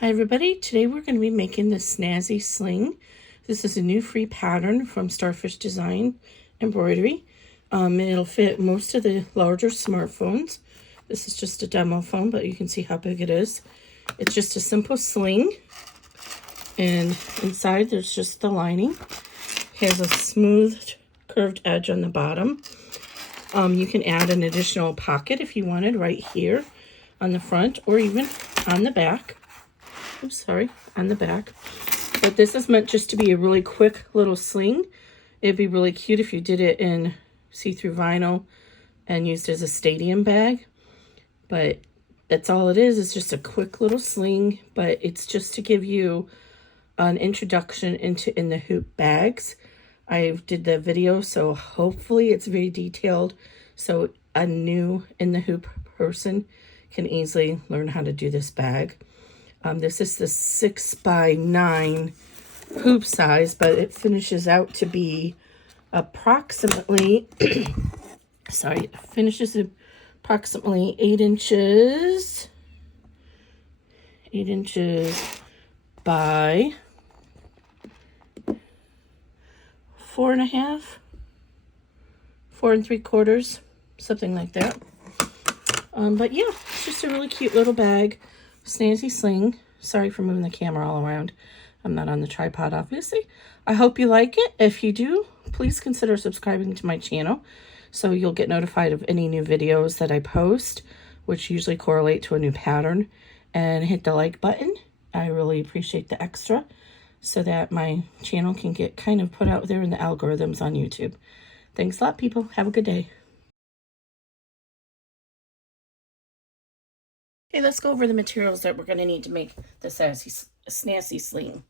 Hi everybody, today we're going to be making the Snazzy Sling. This is a new free pattern from Starfish Design Embroidery. It'll fit most of the larger smartphones. This is just a demo phone, but you can see how big it is. It's just a simple sling, and inside there's just the lining. It has a smooth curved edge on the bottom. You can add an additional pocket if you wanted right here on the front or even on the back. I'm sorry, on the back. But this is meant just to be a really quick little sling. It'd be really cute if you did it in see-through vinyl and used as a stadium bag. But that's all it is. It's just a quick little sling, but it's just to give you an introduction into in the hoop bags. I did the video, so hopefully it's very detailed, so a new in the hoop person can easily learn how to do this bag. This is the 6x9 hoop size, but it finishes out to be approximately, sorry, it finishes approximately 8 inches by 4.5, 4 3/4, something like that. But yeah, it's just a really cute little bag. Snazzy Sling. Sorry for moving the camera all around. I'm not on the tripod, obviously. I hope you like it. If you do, please consider subscribing to my channel so you'll get notified of any new videos that I post, which usually correlate to a new pattern. And hit the like button. I really appreciate the extra so that my channel can get kind of put out there in the algorithms on YouTube. Thanks a lot, people. Have a good day. Okay, let's go over the materials that we're going to need to make the Snazzy Sling.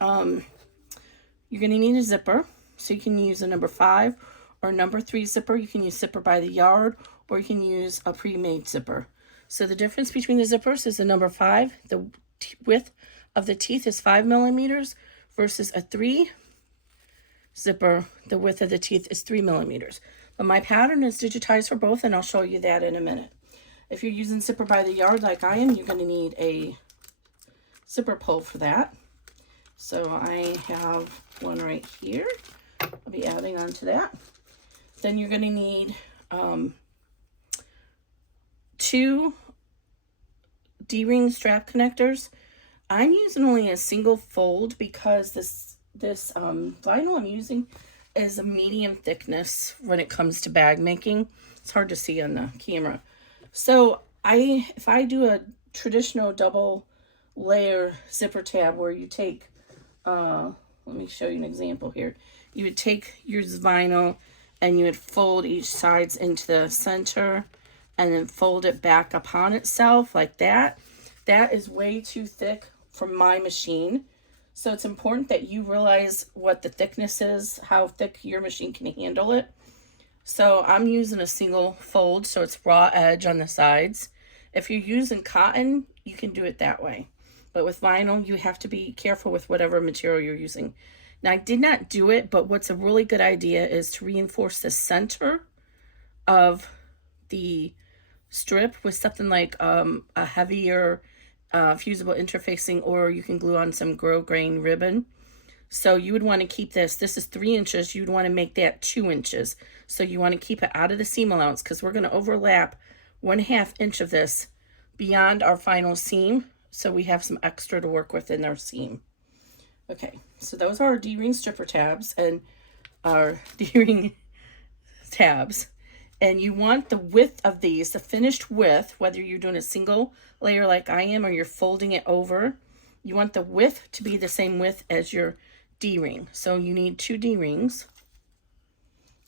You're going to need a zipper, so you can use a number 5 or number 3 zipper. You can use zipper by the yard, or you can use a pre-made zipper. So the difference between the zippers is the number 5. The width of the teeth is 5 millimeters versus a 3 zipper. The width of the teeth is 3 millimeters. But my pattern is digitized for both, and I'll show you that in a minute. If you're using zipper by the yard like I am, you're going to need a zipper pull for that. So I have one right here. I'll be adding on to that. Then you're going to need 2 D-ring strap connectors. I'm using only a single fold because this vinyl I'm using is a medium thickness when it comes to bag making. It's hard to see on the camera. So if I do a traditional double layer zipper tab where you take, let me show you an example here. You would take your vinyl and you would fold each sides into the center and then fold it back upon itself like that. That is way too thick for my machine. So it's important that you realize what the thickness is, how thick your machine can handle it. So I'm using a single fold, so it's raw edge on the sides. If you're using cotton, you can do it that way. But with vinyl, you have to be careful with whatever material you're using. Now, I did not do it, but what's a really good idea is to reinforce the center of the strip with something like a heavier fusible interfacing, or you can glue on some grosgrain ribbon. So you would want to keep this is 3 inches. You'd want to make that 2 inches. So you want to keep it out of the seam allowance because we're going to overlap 1/2 inch of this beyond our final seam. So we have some extra to work with in our seam. Okay, so those are our D-ring stripper tabs and our D-ring tabs. And you want the width of these, the finished width, whether you're doing a single layer like I am or you're folding it over, you want the width to be the same width as your D-ring. So you need 2 D-rings.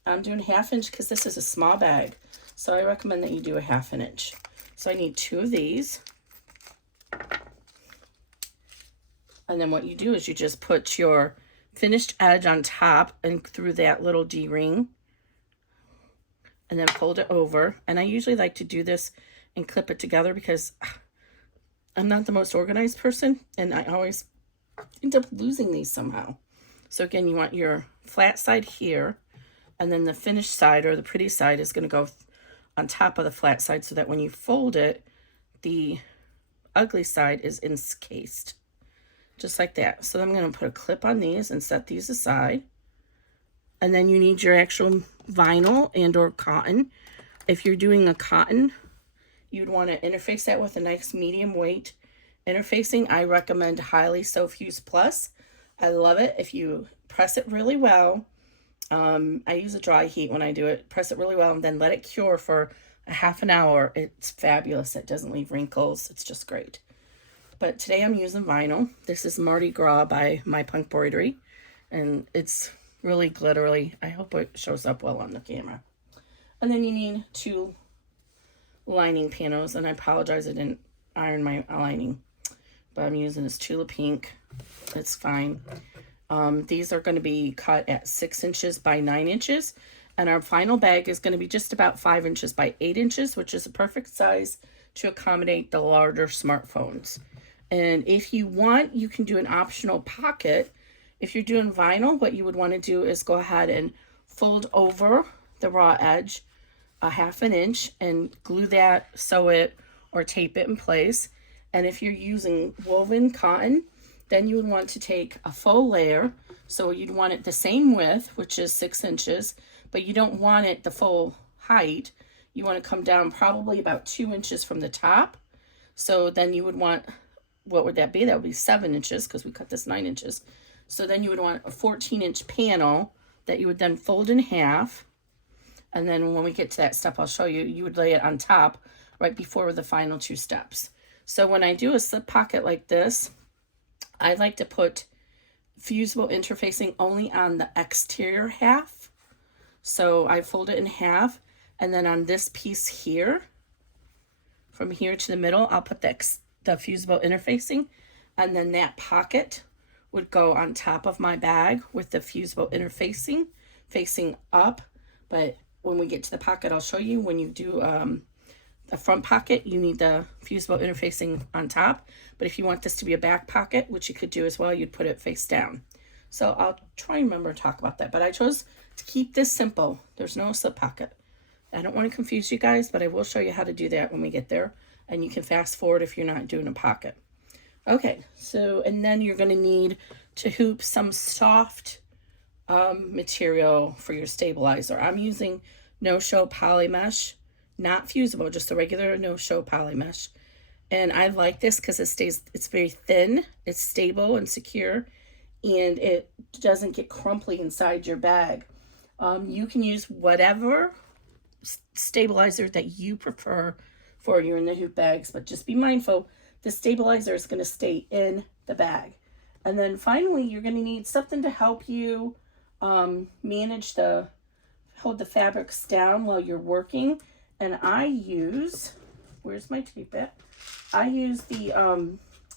I'm doing 1/2 inch because this is a small bag. So I recommend that you do a 1/2 inch. So I need 2 of these. And then what you do is you just put your finished edge on top and through that little D-ring. And then fold it over. And I usually like to do this and clip it together because I'm not the most organized person. And I always end up losing these somehow. So again, you want your flat side here, and then the finished side or the pretty side is going to go on top of the flat side so that when you fold it, the ugly side is encased. Just like that. So I'm going to put a clip on these and set these aside. And then you need your actual vinyl and or cotton. If you're doing a cotton, you'd want to interface that with a nice medium weight interfacing. I recommend highly So Fuse Plus. I love it. If you press it really well, I use a dry heat when I do it. Press it really well and then let it cure for a half an hour. It's fabulous. It doesn't leave wrinkles. It's just great. But today I'm using vinyl. This is Mardi Gras by My Punk Embroidery. And it's really glittery. I hope it shows up well on the camera. And then you need 2 lining panels. And I apologize I didn't iron my lining. But I'm using this Tula pink. It's fine. These are going to be cut at 6 inches by 9 inches. And our final bag is going to be just about 5 inches by 8 inches, which is a perfect size to accommodate the larger smartphones. And if you want, you can do an optional pocket. If you're doing vinyl, what you would want to do is go ahead and fold over the raw edge a half an inch and glue that, sew it, or tape it in place. And if you're using woven cotton, then you would want to take a full layer. So you'd want it the same width, which is 6 inches, but you don't want it the full height. You want to come down probably about 2 inches from the top. So then you would want, what would that be? That would be 7 inches because we cut this 9 inches. So then you would want a 14-inch panel that you would then fold in half. And then when we get to that step, I'll show you, you would lay it on top right before the final 2 steps. So when I do a slip pocket like this, I like to put fusible interfacing only on the exterior half. So I fold it in half, and then on this piece here, from here to the middle, I'll put the fusible interfacing, and then that pocket would go on top of my bag with the fusible interfacing facing up. But when we get to the pocket, I'll show you when you do the front pocket, you need the fusible interfacing on top. But if you want this to be a back pocket, which you could do as well, you'd put it face down. So I'll try and remember to talk about that. But I chose to keep this simple. There's no slip pocket. I don't want to confuse you guys, but I will show you how to do that when we get there. And you can fast forward if you're not doing a pocket. Okay, so, and then you're going to need to hoop some soft material for your stabilizer. I'm using no-show poly mesh, not fusible, just a regular no-show poly mesh. And I like this because it's very thin, it's stable and secure, and it doesn't get crumply inside your bag. You can use whatever stabilizer that you prefer for your in the hoop bags, but just be mindful, the stabilizer is going to stay in the bag. And then finally, you're going to need something to help you manage hold the fabrics down while you're working. And I use, where's my tape at? I use the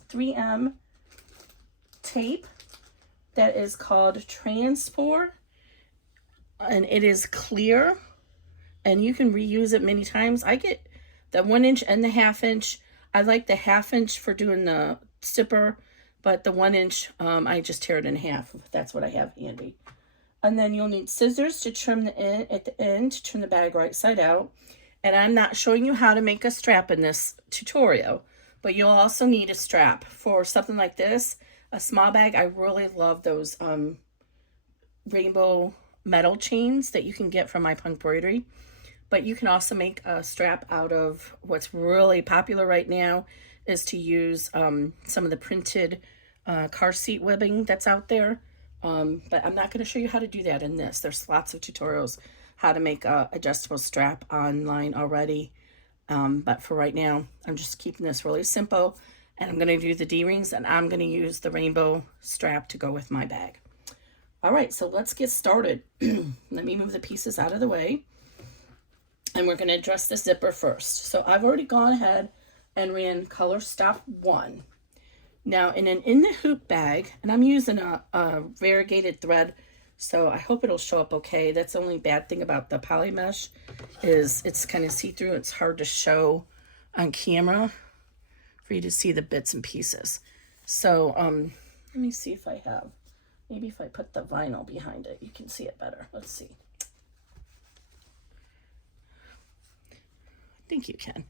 3M tape that is called Transport, and it is clear, and you can reuse it many times. I get the 1 inch and the 1/2 inch. I like the 1/2 inch for doing the zipper, but the 1 inch, I just tear it in half. That's what I have handy. And then you'll need scissors to trim the end at the end to trim the bag right side out. And I'm not showing you how to make a strap in this tutorial, but you'll also need a strap for something like this, a small bag. I really love those rainbow metal chains that you can get from My Punk Embroidery. But you can also make a strap out of what's really popular right now is to use some of the printed car seat webbing that's out there. But I'm not going to show you how to do that in this. There's lots of tutorials how to make a adjustable strap online already. But for right now, I'm just keeping this really simple. And I'm going to do the D-rings, and I'm going to use the rainbow strap to go with my bag. All right, so let's get started. Let me move the pieces out of the way. And we're going to address the zipper first. So I've already gone ahead and ran color stop 1. Now in the hoop bag, and I'm using a variegated thread, so I hope it'll show up okay. That's the only bad thing about the poly mesh is it's kind of see-through. It's hard to show on camera for you to see the bits and pieces. So let me see if I have, maybe if I put the vinyl behind it, you can see it better. Let's see. I think you can.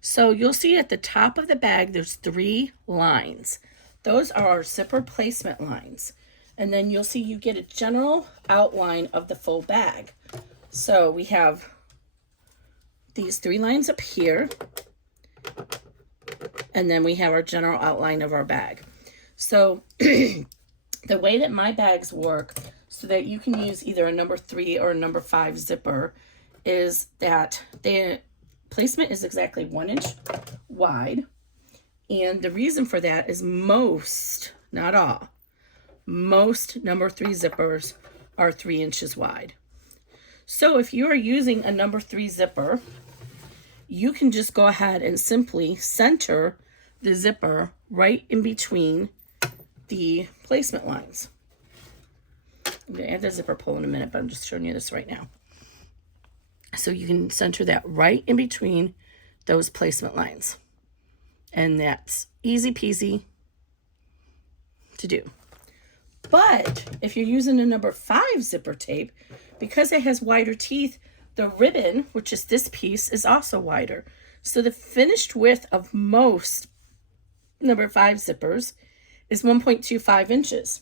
So you'll see at the top of the bag, there's 3 lines. Those are our zipper placement lines. And then you'll see you get a general outline of the full bag. So we have these 3 lines up here. And then we have our general outline of our bag. So the way that my bags work so that you can use either a number 3 or a number 5 zipper is that the placement is exactly 1 inch wide. And the reason for that is most, not all, most number 3 zippers are 3 inches wide. So if you are using a number 3 zipper, you can just go ahead and simply center the zipper right in between the placement lines. I'm going to add the zipper pull in a minute, but I'm just showing you this right now. So you can center that right in between those placement lines. And that's easy peasy to do. But if you're using a number 5 zipper tape, because it has wider teeth, the ribbon, which is this piece, is also wider. So the finished width of most number 5 zippers is 1.25 inches.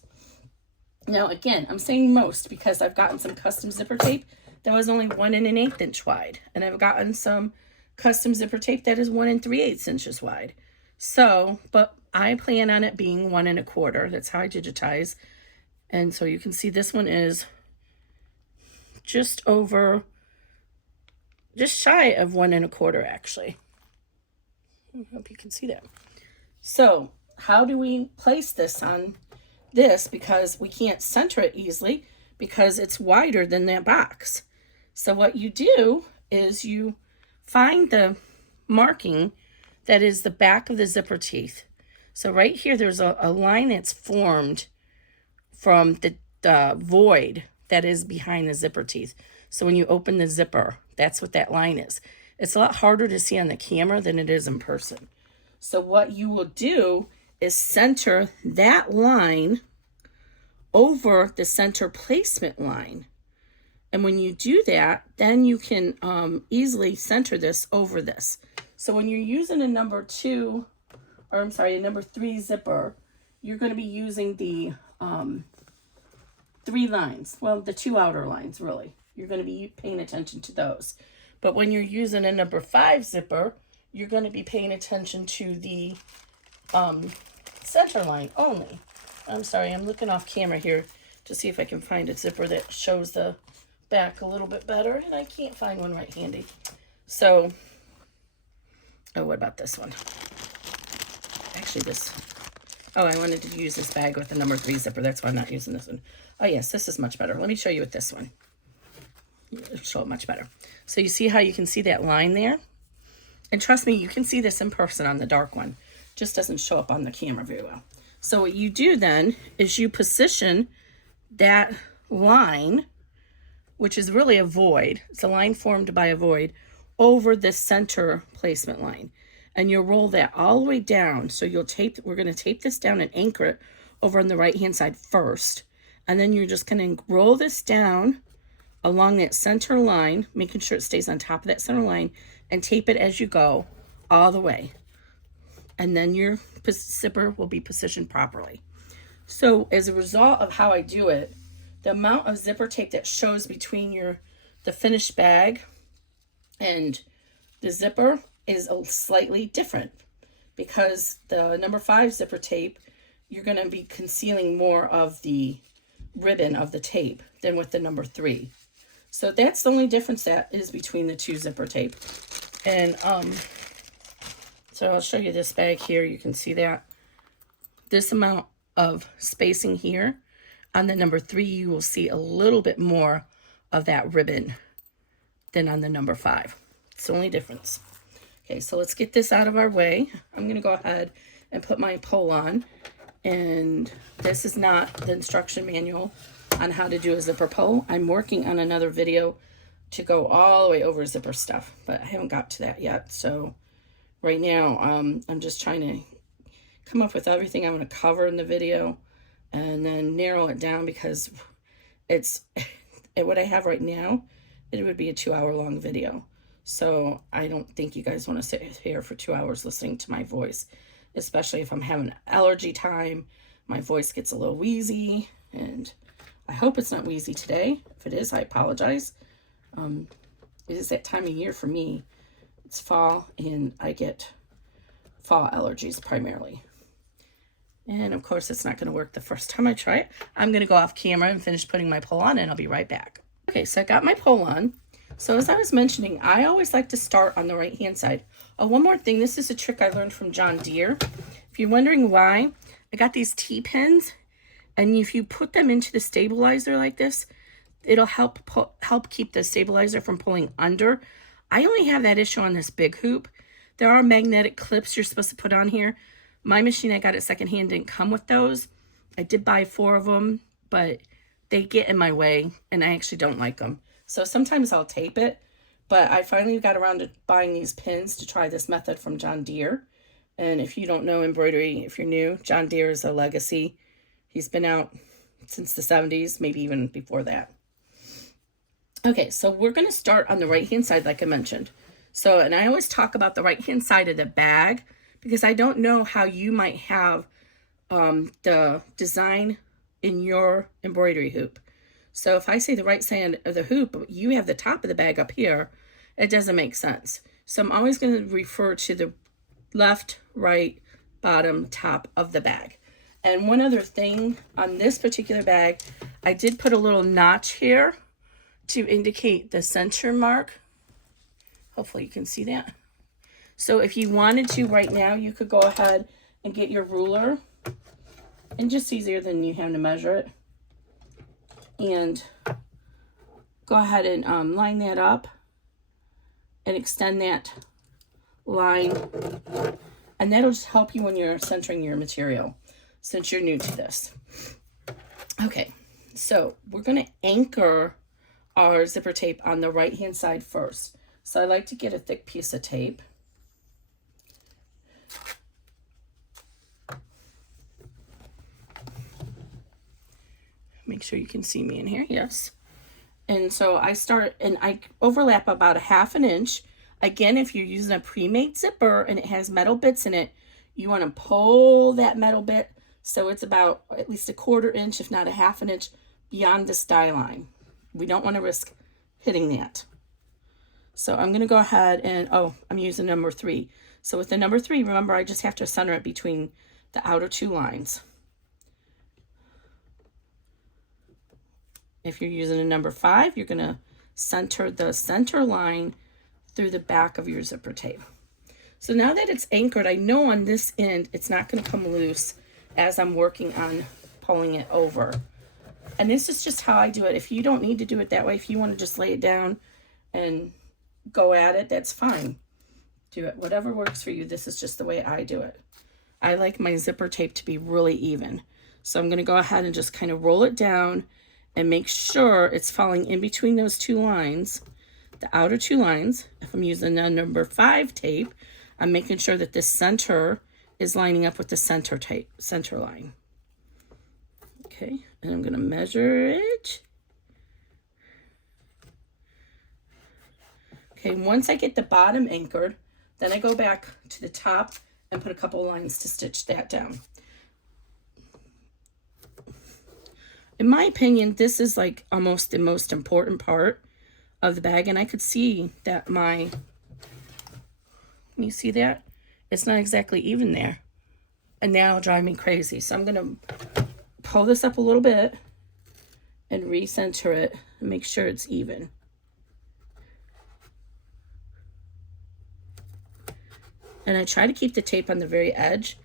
Now again, I'm saying most because I've gotten some custom zipper tape that was only 1 1/8 inch wide. And I've gotten some custom zipper tape that is 1 3/8 inches wide. So, but I plan on it being 1 1/4. That's how I digitize. And so you can see this one is just shy of 1 1/4 actually. I hope you can see that. So how do we place this on this? Because we can't center it easily because it's wider than that box. So what you do is you find the marking that is the back of the zipper teeth. So right here, there's a line that's formed from the void that is behind the zipper teeth. So when you open the zipper, that's what that line is. It's a lot harder to see on the camera than it is in person. So what you will do is center that line over the center placement line. And when you do that, then you can easily center this over this. So when you're using a number 3 zipper, you're going to be using the 3 lines. Well, the 2 outer lines, really. You're going to be paying attention to those. But when you're using a number 5 zipper, you're going to be paying attention to the center line only. I'm sorry, I'm looking off camera here to see if I can find a zipper that shows the back a little bit better, and I can't find one right handy. So, oh, what about this one? Actually, I wanted to use this bag with the number 3 zipper. That's why I'm not using this one. Oh, yes, this is much better. Let me show you with this one. It'll show it much better. So you see how you can see that line there? And trust me, you can see this in person on the dark one. Just doesn't show up on the camera very well. So what you do then is you position that line, which is really a void. It's a line formed by a void over the center placement line. And you'll roll that all the way down. So we're going to tape this down and anchor it over on the right-hand side first. And then you're just going to roll this down along that center line, making sure it stays on top of that center line, and tape it as you go all the way. And then your zipper will be positioned properly. So as a result of how I do it, the amount of zipper tape that shows between the finished bag and the zipper is slightly different, because the number 5 zipper tape, you're going to be concealing more of the ribbon of the tape than with the number 3. So that's the only difference that is between the 2 zipper tape. And so I'll show you this bag here. You can see that this amount of spacing here on the number 3, you will see a little bit more of that ribbon than on the number 5. It's the only difference. Okay, so let's get this out of our way. I'm going to go ahead and put my pole on. And this is not the instruction manual on how to do a zipper pull. I'm working on another video to go all the way over zipper stuff, but I haven't got to that yet. So right now, I'm just trying to come up with everything I want to cover in the video and then narrow it down, because it's what I have right now, it would be a 2-hour long video. So I don't think you guys want to sit here for 2 hours listening to my voice, especially if I'm having allergy time. My voice gets a little wheezy, and I hope it's not wheezy today. If it is, I apologize. It is that time of year for me. It's fall, and I get fall allergies primarily. And of course, it's not going to work the first time I try it. I'm going to go off camera and finish putting my pole on, and I'll be right back. Okay, so I got my pole on. So as I was mentioning, I always like to start on the right hand side. Oh, one more thing. This is a trick I learned from John Deere. If you're wondering why, I got these T-pins, and if you put them into the stabilizer like this, it'll help keep the stabilizer from pulling under. I only have that issue on this big hoop. There are magnetic clips you're supposed to put on here. My machine I got at secondhand didn't come with those. I did buy 4 of them, but they get in my way, and I actually don't like them. So sometimes I'll tape it, but I finally got around to buying these pins to try this method from John Deere. And if you don't know embroidery, if you're new, John Deere is a legacy. He's been out since the 70s, maybe even before that. Okay, so we're going to start on the right-hand side, like I mentioned. So, and I always talk about the right-hand side of the bag because I don't know how you might have the design in your embroidery hoop. So if I say the right side of the hoop, you have the top of the bag up here, it doesn't make sense. So I'm always going to refer to the left, right, bottom, top of the bag. And one other thing on this particular bag, I did put a little notch here to indicate the center mark. Hopefully you can see that. So if you wanted to right now, you could go ahead and get your ruler, and just easier than you having to measure it. And go ahead and line that up and extend that line. And that'll just help you when you're centering your material, since you're new to this. Okay, so we're going to anchor our zipper tape on the right hand side first. So I like to get a thick piece of tape. Make sure you can see me in here, yes. And so I start, and I overlap about a 1/2 inch. Again, if you're using a pre-made zipper and it has metal bits in it, you want to pull that metal bit so it's about at least a 1/4 inch, if not a 1/2 inch, beyond the style line. We don't want to risk hitting that. So I'm going to go ahead and, I'm using number 3. So with the number 3, remember, I just have to center it between the outer 2 lines. If you're using a number 5, you're going to center the center line through the back of your zipper tape. So now that it's anchored, I know on this end it's not going to come loose as I'm working on pulling it over. And this is just how I do it. If you don't need to do it that way, if you want to just lay it down and go at it, that's fine. Do it whatever works for you. This is just the way I do it. I like my zipper tape to be really even. So I'm going to go ahead and just kind of roll it down and make sure it's falling in between those 2 lines, the outer 2 lines. If I'm using a number 5 tape, I'm making sure that this center is lining up with the center line. Okay, and I'm going to measure it. Okay, once I get the bottom anchored, then I go back to the top and put a couple lines to stitch that down. In my opinion, this is like almost the most important part of the bag, and I could see that you see that? It's not exactly even there. And now it'll drive me crazy. So I'm going to pull this up a little bit and recenter it and make sure it's even. And I try to keep the tape on the very edge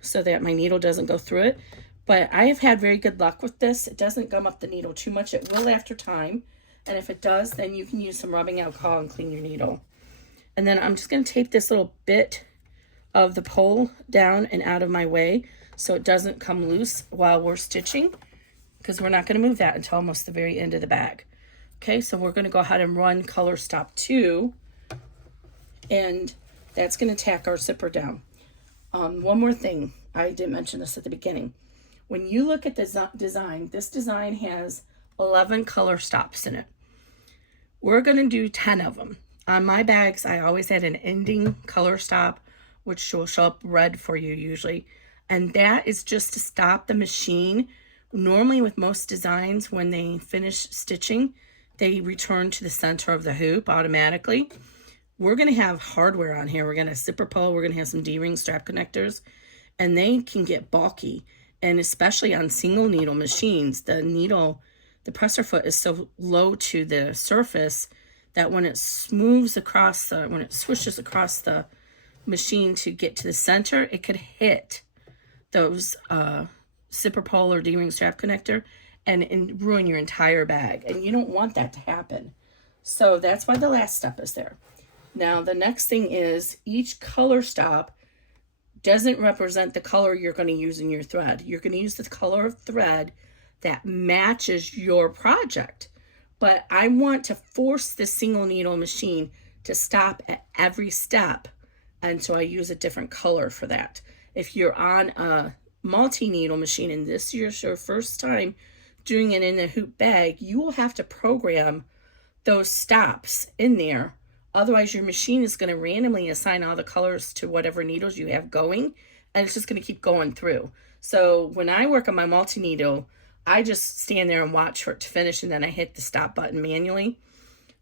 so that my needle doesn't go through it. But I have had very good luck with this. It doesn't gum up the needle too much. It will after time. And if it does, then you can use some rubbing alcohol and clean your needle. And then I'm just going to tape this little bit of the pole down and out of my way so it doesn't come loose while we're stitching, because we're not going to move that until almost the very end of the bag. Okay, so we're going to go ahead and run color stop 2, and that's going to tack our zipper down. One more thing, I didn't mention this at the beginning. When you look at the design, this design has 11 color stops in it. We're going to do 10 of them. On my bags, I always had an ending color stop, which will show up red for you usually. And that is just to stop the machine. Normally with most designs, when they finish stitching, they return to the center of the hoop automatically. We're going to have hardware on here. We're going to zipper pull. We're going to have some D-ring strap connectors, and they can get bulky. And especially on single needle machines, the presser foot is so low to the surface that when it swishes across the machine to get to the center, it could hit those zipper pull or D-ring strap connector and ruin your entire bag. And you don't want that to happen. So that's why the last step is there. Now, the next thing is each color stop doesn't represent the color you're going to use in your thread. You're going to use the color of thread that matches your project. But I want to force the single needle machine to stop at every step. And so I use a different color for that. If you're on a multi-needle machine and this is your first time doing it in a hoop bag, you will have to program those stops in there. Otherwise, your machine is going to randomly assign all the colors to whatever needles you have going, and it's just going to keep going through. So when I work on my multi-needle, I just stand there and watch for it to finish, and then I hit the stop button manually.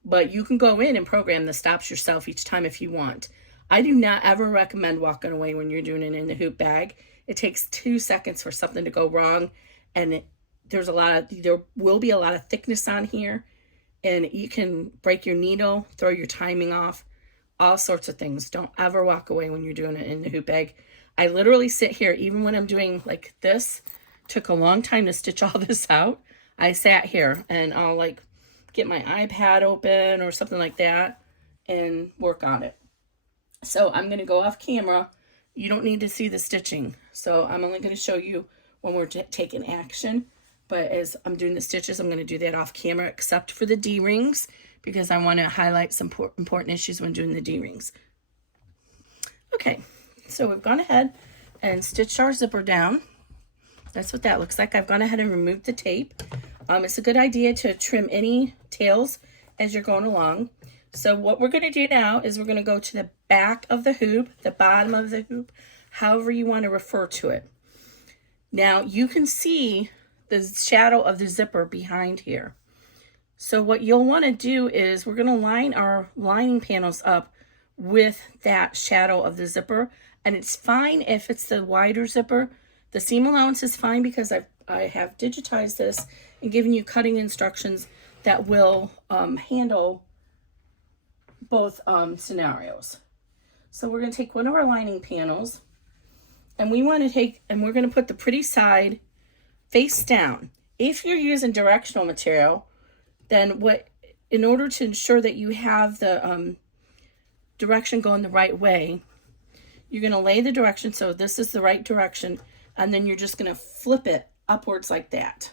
But you can go in and program the stops yourself each time if you want. I do not ever recommend walking away when you're doing it in the hoop bag. It takes 2 seconds for something to go wrong, and there will be a lot of thickness on here. And you can break your needle, throw your timing off, all sorts of things. Don't ever walk away when you're doing it in the hoop bag. I literally sit here, even when I'm doing like this, took a long time to stitch all this out. I sat here and I'll like get my iPad open or something like that and work on it. So I'm going to go off camera. You don't need to see the stitching. So I'm only going to show you when we're taking action. But as I'm doing the stitches, I'm going to do that off camera, except for the D-rings, because I want to highlight some important issues when doing the D-rings. Okay, so we've gone ahead and stitched our zipper down. That's what that looks like. I've gone ahead and removed the tape. It's a good idea to trim any tails as you're going along. So what we're going to do now is we're going to go to the back of the hoop, the bottom of the hoop, however you want to refer to it. Now you can see the shadow of the zipper behind here. So what you'll want to do is we're going to line our lining panels up with that shadow of the zipper, and it's fine if it's the wider zipper. The seam allowance is fine because I have digitized this and given you cutting instructions that will handle both scenarios. So we're going to take one of our lining panels, and we're going to put the pretty side face down. If you're using directional material, then in order to ensure that you have the direction going the right way, you're going to lay the direction so this is the right direction, and then you're just going to flip it upwards like that.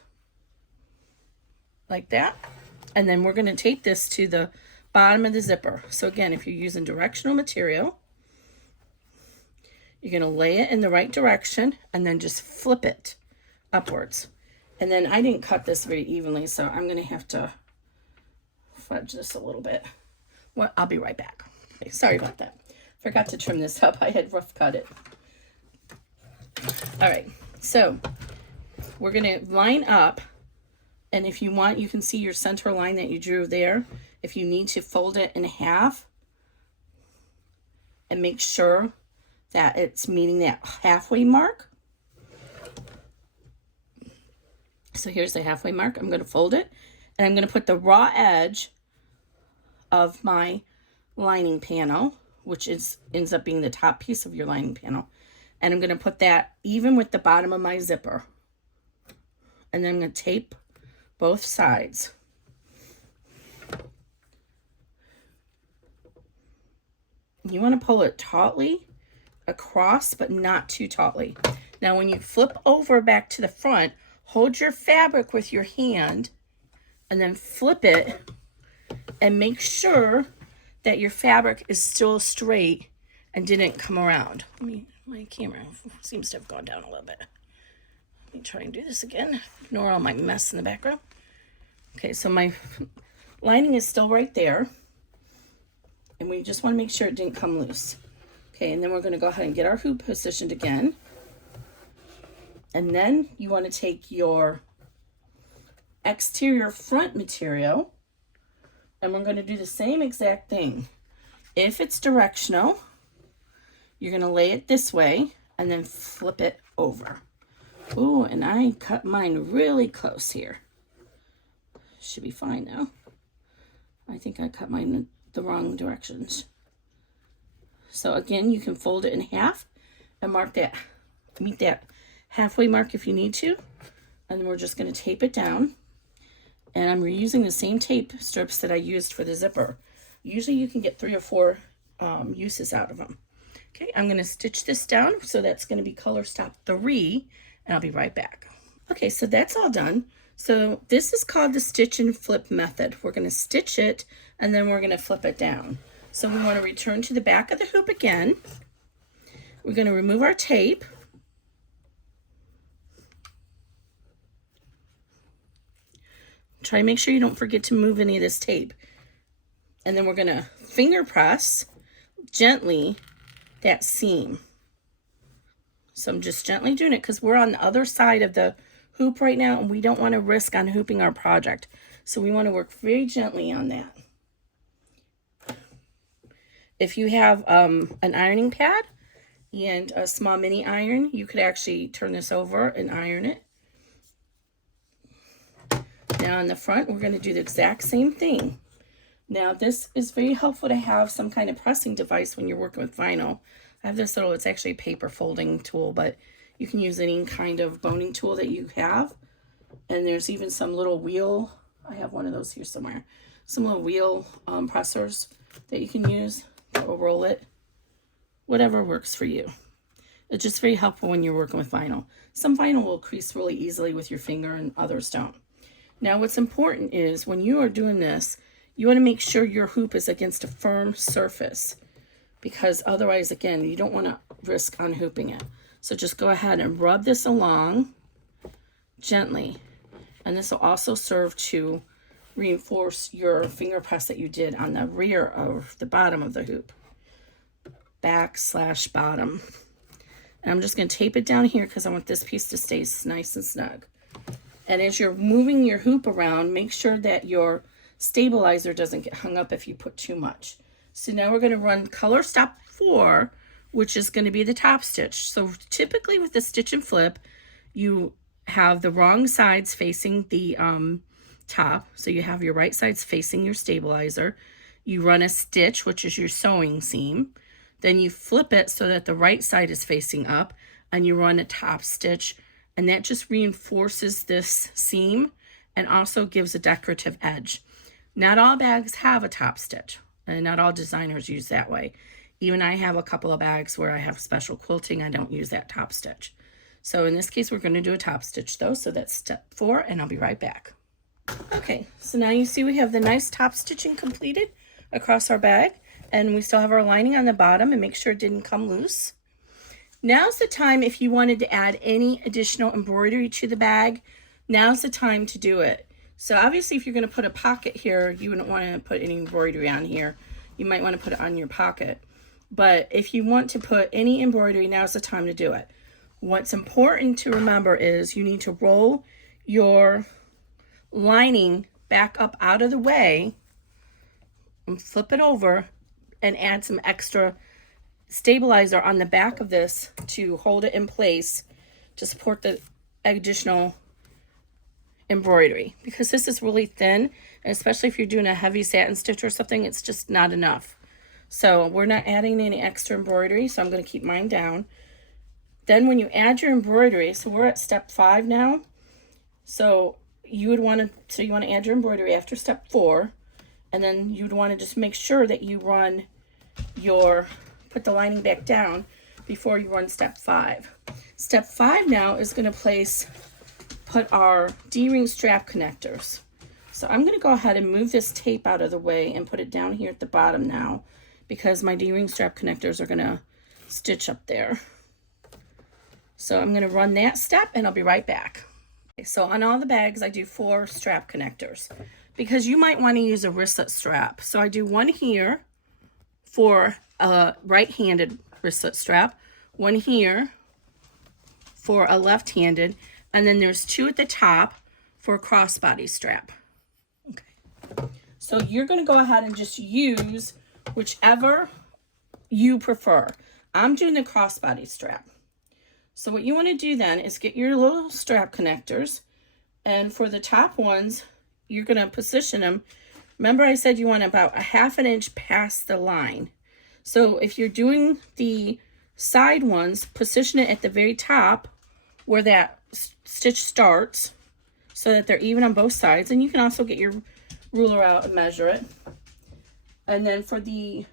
And then we're going to take this to the bottom of the zipper. So again, if you're using directional material, you're going to lay it in the right direction and then just flip it upwards. And then I didn't cut this very evenly, so I'm going to have to fudge this a little bit. Well, I'll be right back. Okay, sorry about that. Forgot to trim this up. I had rough cut it. All right, so we're going to line up, and if you want, you can see your center line that you drew there. If you need to fold it in half and make sure that it's meeting that halfway mark. So here's the halfway mark. I'm going to fold it, and I'm going to put the raw edge of my lining panel, which ends up being the top piece of your lining panel, and I'm going to put that even with the bottom of my zipper. And then I'm going to tape both sides. You want to pull it tautly across, but not too tautly. Now when you flip over back to the front, hold your fabric with your hand and then flip it and make sure that your fabric is still straight and didn't come around. My camera seems to have gone down a little bit. Let me try and do this again. Ignore all my mess in the background. Okay, so my lining is still right there. and we just want to make sure it didn't come loose. Okay, and then we're going to go ahead and get our hoop positioned again. And then you want to take your exterior front material, and we're going to do the same exact thing. If it's directional, you're going to lay it this way and then flip it over. Ooh, and I cut mine really close here. Should be fine now. I think I cut mine the wrong directions. So again, you can fold it in half and mark that, meet that halfway mark if you need to. And then we're just going to tape it down. And I'm reusing the same tape strips that I used for the zipper. Usually you can get 3 or 4 uses out of them. Okay, I'm going to stitch this down. So that's going to be color stop 3, and I'll be right back. Okay, so that's all done. So this is called the stitch and flip method. We're going to stitch it, and then we're going to flip it down. So we want to return to the back of the hoop again. We're going to remove our tape. Try to make sure you don't forget to move any of this tape. And then we're going to finger press gently that seam. So I'm just gently doing it because we're on the other side of the hoop right now, and we don't want to risk unhooping our project. So we want to work very gently on that. If you have an ironing pad and a small mini iron, you could actually turn this over and iron it. Now on the front, we're going to do the exact same thing. Now this is very helpful to have some kind of pressing device when you're working with vinyl. I have this little, it's actually a paper folding tool, but you can use any kind of boning tool that you have. And there's even some little wheel, I have one of those here somewhere, some little wheel pressers that you can use that will roll it. Whatever works for you. It's just very helpful when you're working with vinyl. Some vinyl will crease really easily with your finger and others don't. Now what's important is when you are doing this, you want to make sure your hoop is against a firm surface, because otherwise, again, you don't want to risk unhooping it. So just go ahead and rub this along gently. And this will also serve to reinforce your finger press that you did on the rear of the bottom of the hoop. Back/bottom. And I'm just going to tape it down here because I want this piece to stay nice and snug. And as you're moving your hoop around, make sure that your stabilizer doesn't get hung up if you put too much. So now we're going to run color stop 4, which is going to be the top stitch. So typically with the stitch and flip, you have the wrong sides facing the top. So you have your right sides facing your stabilizer. You run a stitch, which is your sewing seam. Then you flip it so that the right side is facing up, and you run a top stitch, and that just reinforces this seam and also gives a decorative edge. Not all bags have a top stitch, and not all designers use that way. Even I have a couple of bags where I have special quilting, I don't use that top stitch. So in this case, we're going to do a top stitch though, so that's step 4, and I'll be right back. Okay, so now you see we have the nice top stitching completed across our bag, and we still have our lining on the bottom, and make sure it didn't come loose. Now's the time if you wanted to add any additional embroidery to the bag, now's the time to do it. So obviously if you're going to put a pocket here, you wouldn't want to put any embroidery on here. You might want to put it on your pocket. But if you want to put any embroidery, now's the time to do it. What's important to remember is you need to roll your lining back up out of the way and flip it over and add some extra stabilizer on the back of this to hold it in place to support the additional embroidery, because this is really thin, and especially if you're doing a heavy satin stitch or something, it's just not enough. So we're not adding any extra embroidery, so I'm going to keep mine down. Then when you add your embroidery, so we're at step 5 now, so you want to add your embroidery after step 4, and then you'd want to just make sure that you put the lining back down before you run step 5. Step 5 now is going to put our D-ring strap connectors. So I'm going to go ahead and move this tape out of the way and put it down here at the bottom now, because my D-ring strap connectors are going to stitch up there. So I'm going to run that step, and I'll be right back. Okay, so on all the bags, I do 4 strap connectors, because you might want to use a wristlet strap. So I do one here, for a right-handed wristlet strap, one here for a left-handed, and then there's 2 at the top for a crossbody strap. Okay. So you're going to go ahead and just use whichever you prefer. I'm doing the crossbody strap. So what you want to do then is get your little strap connectors, and for the top ones, you're going to position them. Remember I said you want about a 1/2 inch past the line. So if you're doing the side ones, position it at the very top where that stitch starts so that they're even on both sides. And you can also get your ruler out and measure it. And then for the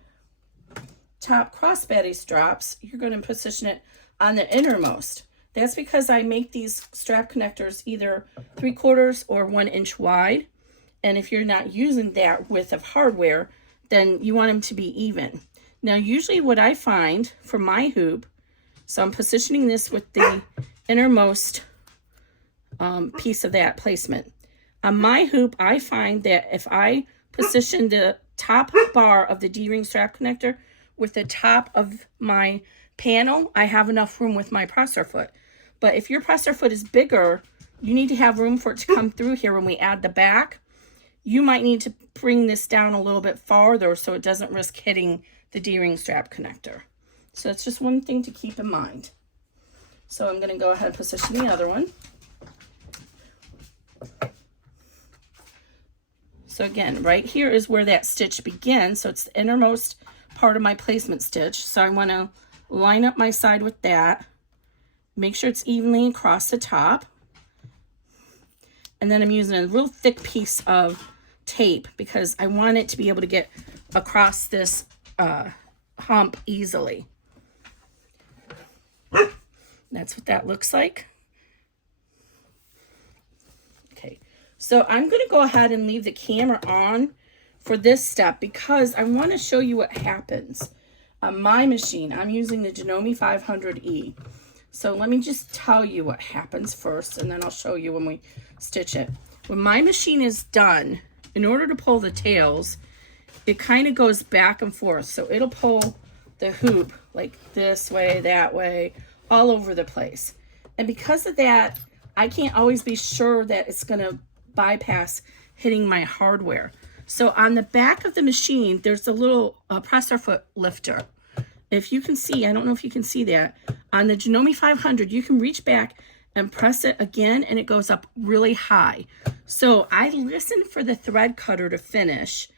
top crossbody straps, you're going to position it on the innermost. That's because I make these strap connectors either 3/4 or 1 inch wide. And if you're not using that width of hardware, then you want them to be even. Now, usually what I find for my hoop, so I'm positioning this with the innermost piece of that placement. On my hoop, I find that if I position the top bar of the D-ring strap connector with the top of my panel, I have enough room with my presser foot. But if your presser foot is bigger, you need to have room for it to come through here when we add the back. You might need to bring this down a little bit farther so it doesn't risk hitting the D-ring strap connector. So it's just one thing to keep in mind. So I'm going to go ahead and position the other one. So again, right here is where that stitch begins. So it's the innermost part of my placement stitch. So I want to line up my side with that. Make sure it's evenly across the top. And then I'm using a real thick piece of tape because I want it to be able to get across this hump easily. That's what that looks like. Okay, so I'm going to go ahead and leave the camera on for this step because I want to show you what happens. On my machine, I'm using the Janome 500E. So let me just tell you what happens first, and then I'll show you when we stitch it. When my machine is done, in order to pull the tails, it kind of goes back and forth. So it'll pull the hoop like this way, that way, all over the place. And because of that, I can't always be sure that it's going to bypass hitting my hardware. So on the back of the machine, there's a little presser foot lifter. If you can see, I don't know if you can see that, on the Janome 500, you can reach back and press it again, and it goes up really high. So I listen for the thread cutter to finish,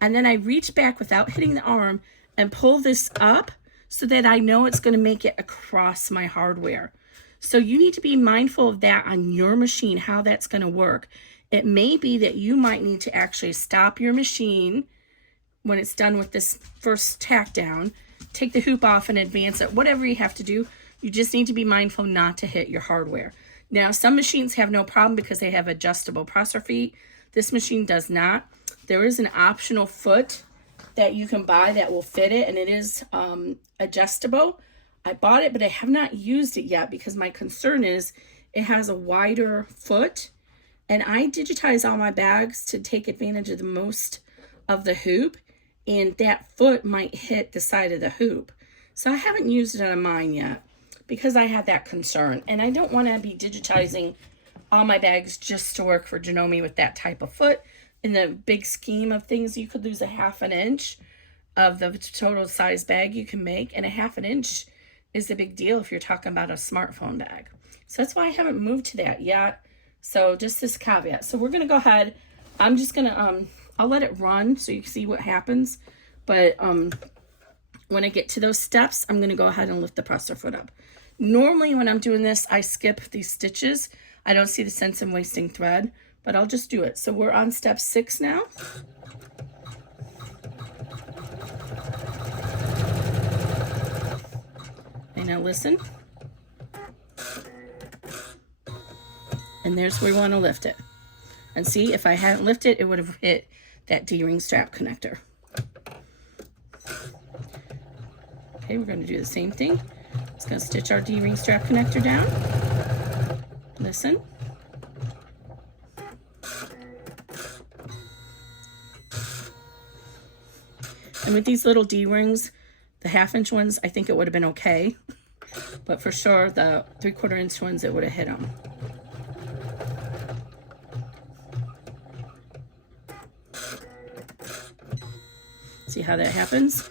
and then I reach back without hitting the arm and pull this up so that I know it's going to make it across my hardware. So you need to be mindful of that on your machine, how that's going to work. It may be that you might need to actually stop your machine when it's done with this first tack down, take the hoop off and advance it, whatever you have to do. You just need to be mindful not to hit your hardware. Now, some machines have no problem because they have adjustable presser feet. This machine does not. There is an optional foot that you can buy that will fit it, and it is adjustable. I bought it, but I have not used it yet because my concern is it has a wider foot, and I digitize all my bags to take advantage of the most of the hoop, and that foot might hit the side of the hoop. So I haven't used it on mine yet because I had that concern, and I don't want to be digitizing all my bags just to work for Janome with that type of foot. In the big scheme of things, you could lose a 1/2 inch of the total size bag you can make, and a 1/2 inch is a big deal if you're talking about a smartphone bag. So that's why I haven't moved to that yet. So just this caveat. So we're going to go ahead. I'm just going to, I'll let it run so you can see what happens. But when I get to those steps, I'm going to go ahead and lift the presser foot up. Normally when I'm doing this, I skip these stitches. I don't see the sense in wasting thread, but I'll just do it. So we're on step 6 now. And now listen. And there's where we want to lift it. And see, if I hadn't lifted, it would have hit that D-ring strap connector. Okay, we're going to do the same thing. Just going to stitch our D-ring strap connector down. Listen. And with these little D-rings, the 1/2-inch ones, I think it would have been okay. But for sure, the 3/4 inch ones, it would have hit them. See how that happens?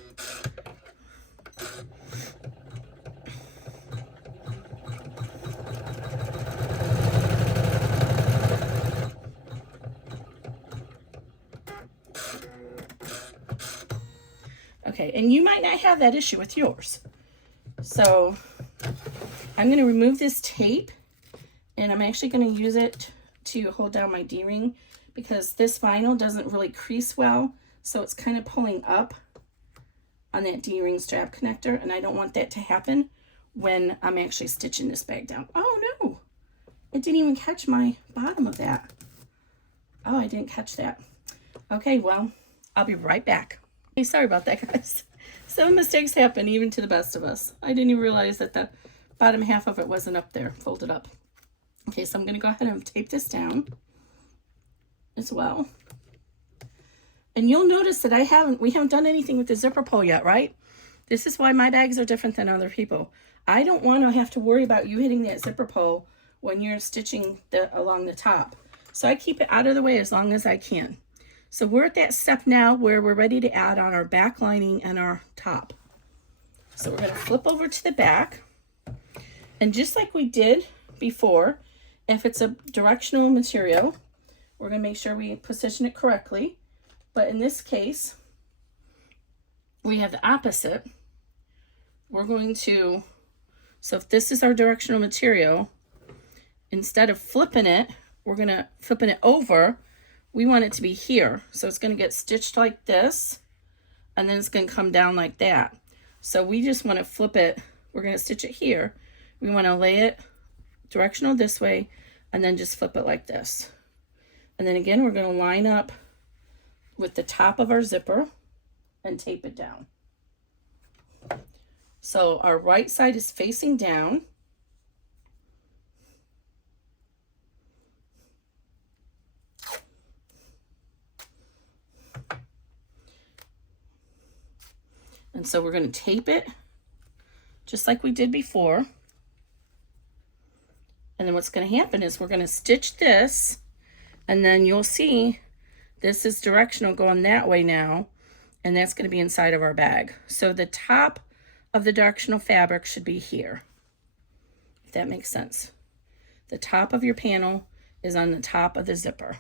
Okay, and you might not have that issue with yours. So I'm going to remove this tape, and I'm actually going to use it to hold down my D-ring because this vinyl doesn't really crease well, so it's kind of pulling up on that D-ring strap connector, and I don't want that to happen when I'm actually stitching this bag down. Oh no, it didn't even catch my bottom of that. Oh, I didn't catch that. Okay, well, I'll be right back. Hey, sorry about that, guys. Some mistakes happen even to the best of us. I didn't even realize that the bottom half of it wasn't up there, folded up. Okay, so I'm going to go ahead and tape this down as well. And you'll notice that we haven't done anything with the zipper pull yet, right? This is why my bags are different than other people. I don't want to have to worry about you hitting that zipper pull when you're stitching along the top. So I keep it out of the way as long as I can. So we're at that step now where we're ready to add on our back lining and our top. So we're going to flip over to the back. And just like we did before, if it's a directional material, we're going to make sure we position it correctly. But in this case, we have the opposite. We're going to, so if this is our directional material, instead of flipping it, we're going to flipping it over. We want it to be here. So it's going to get stitched like this, and then it's going to come down like that. So we just want to flip it. We're going to stitch it here. We want to lay it directional this way, and then just flip it like this. And then again, we're going to line up with the top of our zipper and tape it down. So our right side is facing down. And so we're going to tape it just like we did before. And then what's going to happen is we're going to stitch this, and then you'll see this is directional going that way now, and that's going to be inside of our bag. So the top of the directional fabric should be here, if that makes sense. The top of your panel is on the top of the zipper.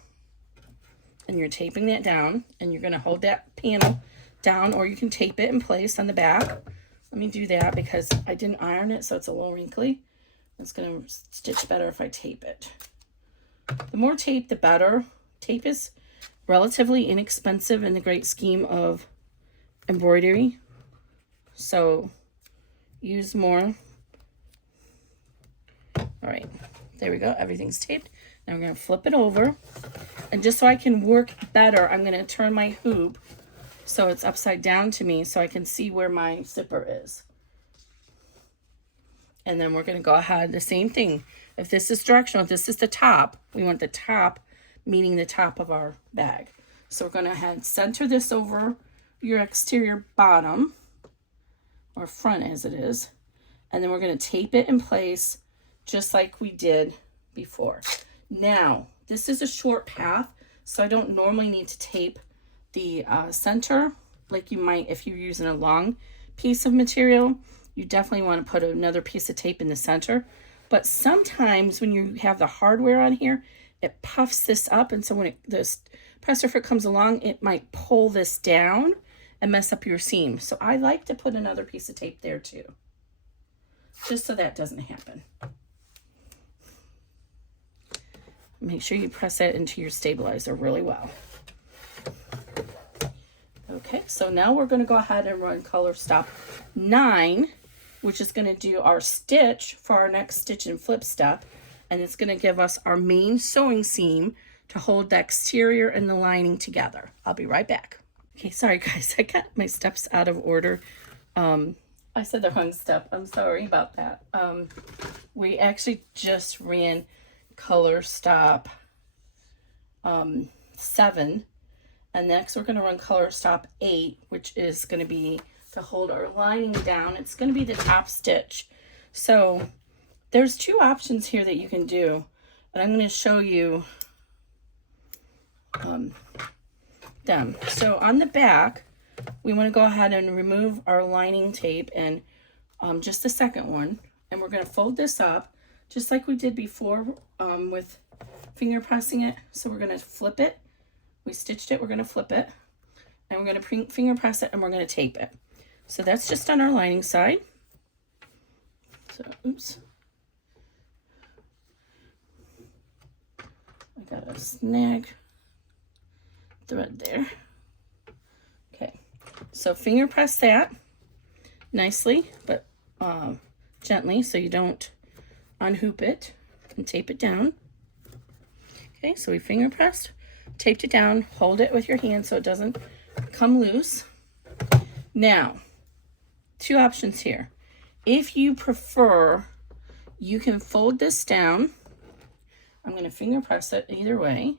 And you're taping that down, and you're going to hold that panel down, or you can tape it in place on the back. Let me do that because I didn't iron it, so it's a little wrinkly. It's going to stitch better if I tape it. The more tape, the better. Tape is relatively inexpensive in the great scheme of embroidery, so use more. All right, there we go. Everything's taped. Now I'm going to flip it over, and just so I can work better, I'm going to turn my hoop so it's upside down to me so I can see where my zipper is. And then we're going to go ahead, the same thing. If this is directional, this is the top. We want the top meaning the top of our bag. So we're going to center this over your exterior bottom, or front as it is. And then we're going to tape it in place just like we did before. Now, this is a short path, so I don't normally need to tape the center like you might if you're using a long piece of material. You definitely want to put another piece of tape in the center. But sometimes when you have the hardware on here, it puffs this up, and so when this presser foot comes along, it might pull this down and mess up your seam. So I like to put another piece of tape there too, just so that doesn't happen. Make sure you press that into your stabilizer really well. Okay, so now we're going to go ahead and run color stop 9, which is going to do our stitch for our next stitch and flip step. And it's going to give us our main sewing seam to hold the exterior and the lining together. I'll be right back. Okay, sorry guys, I got my steps out of order. I said the wrong step. I'm sorry about that. We actually just ran color stop 7. And next we're going to run color stop 8, which is going to be to hold our lining down. It's going to be the top stitch. So there's 2 options here that you can do, and I'm going to show you them. So on the back, we want to go ahead and remove our lining tape and just the second one, and we're going to fold this up just like we did before with finger pressing it. So we're going to flip it. We stitched it, we're going to flip it, and we're going to finger press it, and we're going to tape it. So that's just on our lining side. So, oops. I got a snag thread there. Okay, so finger press that nicely, but gently so you don't unhoop it, and tape it down. Okay, so we finger pressed, taped it down, hold it with your hand so it doesn't come loose. Now, 2 options here. If you prefer, you can fold this down. I'm going to finger press it either way,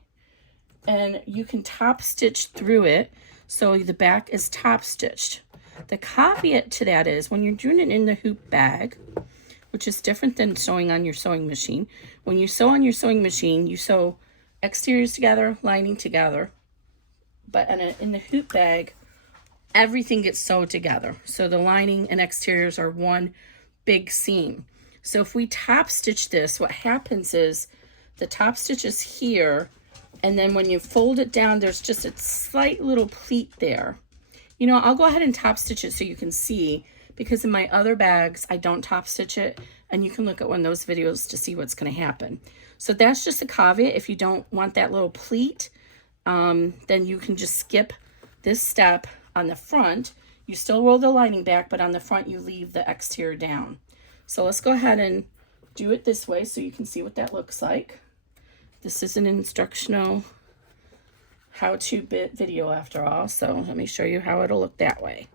and you can top stitch through it so the back is top stitched. The caveat to that is when you're doing it in the hoop bag, which is different than sewing on your sewing machine. When you sew on your sewing machine, you sew exteriors together, lining together, but in the hoop bag, everything gets sewed together. So the lining and exteriors are one big seam. So if we top stitch this, what happens is the top stitch is here, and then when you fold it down, there's just a slight little pleat there. You know, I'll go ahead and top stitch it so you can see, because in my other bags, I don't top stitch it, and you can look at one of those videos to see what's going to happen. So that's just a caveat. If you don't want that little pleat, then you can just skip this step on the front. You still roll the lining back, but on the front, you leave the exterior down. So let's go ahead and do it this way so you can see what that looks like. This is an instructional how-to video after all, so let me show you how it'll look that way.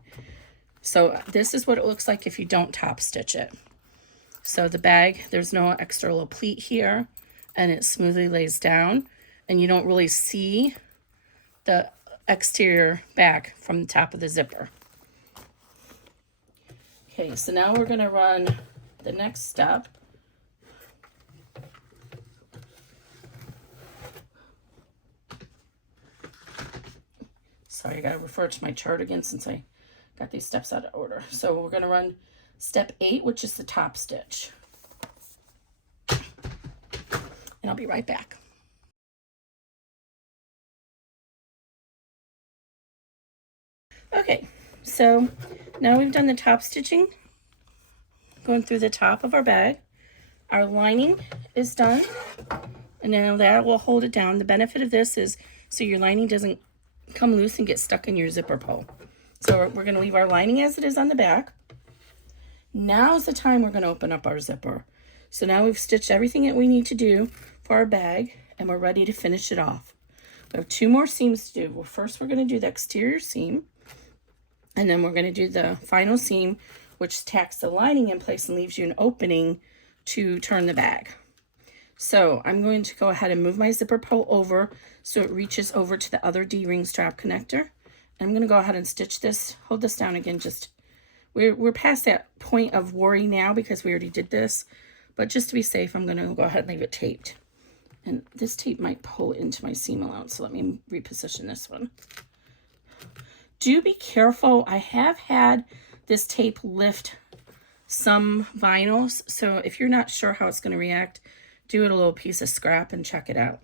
So this is what it looks like if you don't top stitch it. So the bag, there's no extra little pleat here, and it smoothly lays down, and you don't really see the exterior back from the top of the zipper. Okay, so now we're going to run the next step. Sorry, I gotta refer to my chart again since I got these steps out of order. So we're gonna run step 8, which is the top stitch. And I'll be right back. Okay, so now we've done the top stitching, going through the top of our bag. Our lining is done, and now that will hold it down. The benefit of this is so your lining doesn't come loose and get stuck in your zipper pull. So we're going to leave our lining as it is on the back. Now's the time we're going to open up our zipper. So now we've stitched everything that we need to do for our bag, and we're ready to finish it off. We have 2 more seams to do. Well, first we're going to do the exterior seam, and then we're going to do the final seam, which tacks the lining in place and leaves you an opening to turn the bag. So I'm going to go ahead and move my zipper pull over so it reaches over to the other D-ring strap connector. And I'm going to go ahead and stitch this, hold this down again. Just we're past that point of worry now because we already did this, but just to be safe, I'm going to go ahead and leave it taped. And this tape might pull into my seam allowance, so let me reposition this one. Do be careful. I have had this tape lift some vinyls, so if you're not sure how it's going to react, do it a little piece of scrap and check it out.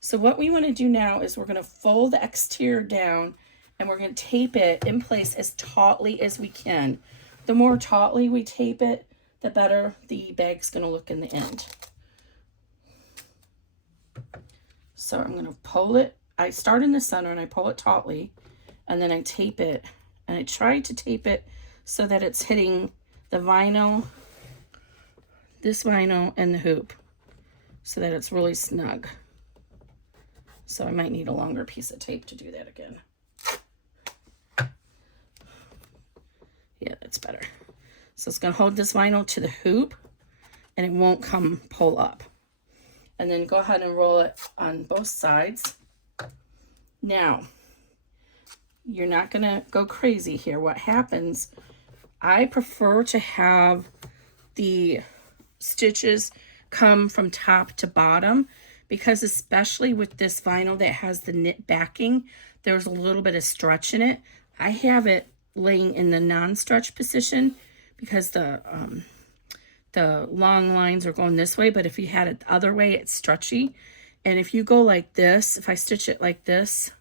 So what we want to do now is we're going to fold the exterior down, and we're going to tape it in place as tautly as we can. The more tautly we tape it, the better the bag's going to look in the end. So I'm going to pull it. I start in the center and I pull it tautly, and then I tape it, and I try to tape it so that it's hitting the vinyl, this vinyl, and the hoop, so that it's really snug. So I might need a longer piece of tape to do that again. Yeah, that's better. So it's going to hold this vinyl to the hoop, and it won't come pull up. And then go ahead and roll it on both sides. Now, You're not going to go crazy here. What happens, I prefer to have the stitches come from top to bottom, because especially with this vinyl that has the knit backing, there's a little bit of stretch in it. I have it laying in the non-stretch position because the long lines are going this way, but if you had it the other way, it's stretchy. And if you go like this, if I stitch it like this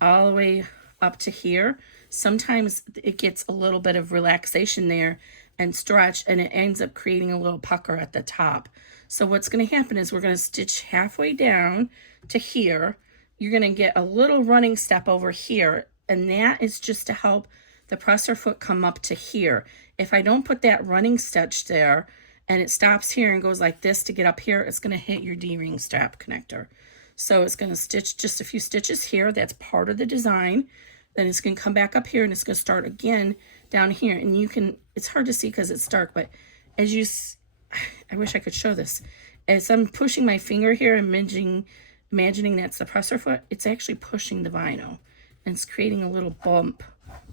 all the way up to here, sometimes it gets a little bit of relaxation there and stretch, and it ends up creating a little pucker at the top. So what's going to happen is we're going to stitch halfway down to here. You're going to get a little running step over here, and that is just to help the presser foot come up to here. If I don't put that running stitch there and it stops here and goes like this to get up here, it's going to hit your D-ring strap connector. So it's going to stitch just a few stitches here. That's part of the design. Then it's going to come back up here, and it's going to start again down here. And you can, it's hard to see because it's dark, but as you, I wish I could show this. As I'm pushing my finger here and imagining that's the presser foot, it's actually pushing the vinyl, and it's creating a little bump,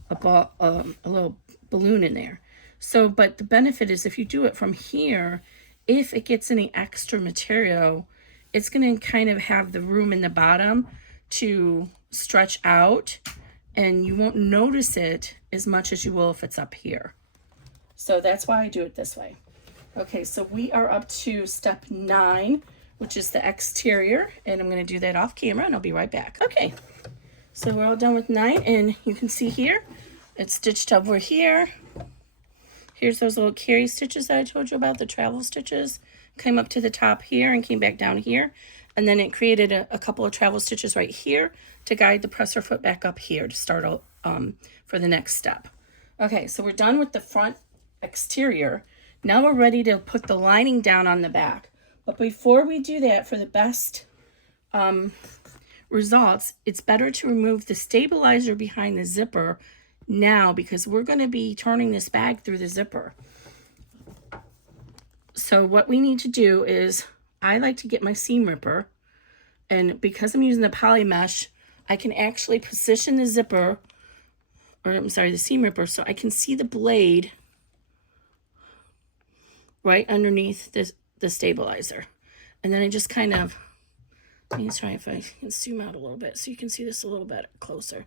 a little balloon in there. So, but the benefit is if you do it from here, if it gets any extra material, it's going to kind of have the room in the bottom to stretch out, and you won't notice it as much as you will if it's up here. So that's why I do it this way. Okay, so we are up to step 9, which is the exterior, and I'm going to do that off camera, and I'll be right back. Okay, so we're all done with 9, and you can see here, it's stitched over here. Here's those little carry stitches that I told you about, the travel stitches. Came up to the top here and came back down here. And then it created a couple of travel stitches right here to guide the presser foot back up here to start for the next step. Okay, so we're done with the front exterior. Now we're ready to put the lining down on the back. But before we do that, for the best results, it's better to remove the stabilizer behind the zipper now, because we're going to be turning this bag through the zipper. So what we need to do is, I like to get my seam ripper, and because I'm using the poly mesh, I can actually position the zipper, or I'm sorry, the seam ripper, so I can see the blade right underneath the stabilizer. And then I just kind of, let me try if I can zoom out a little bit so you can see this a little bit closer.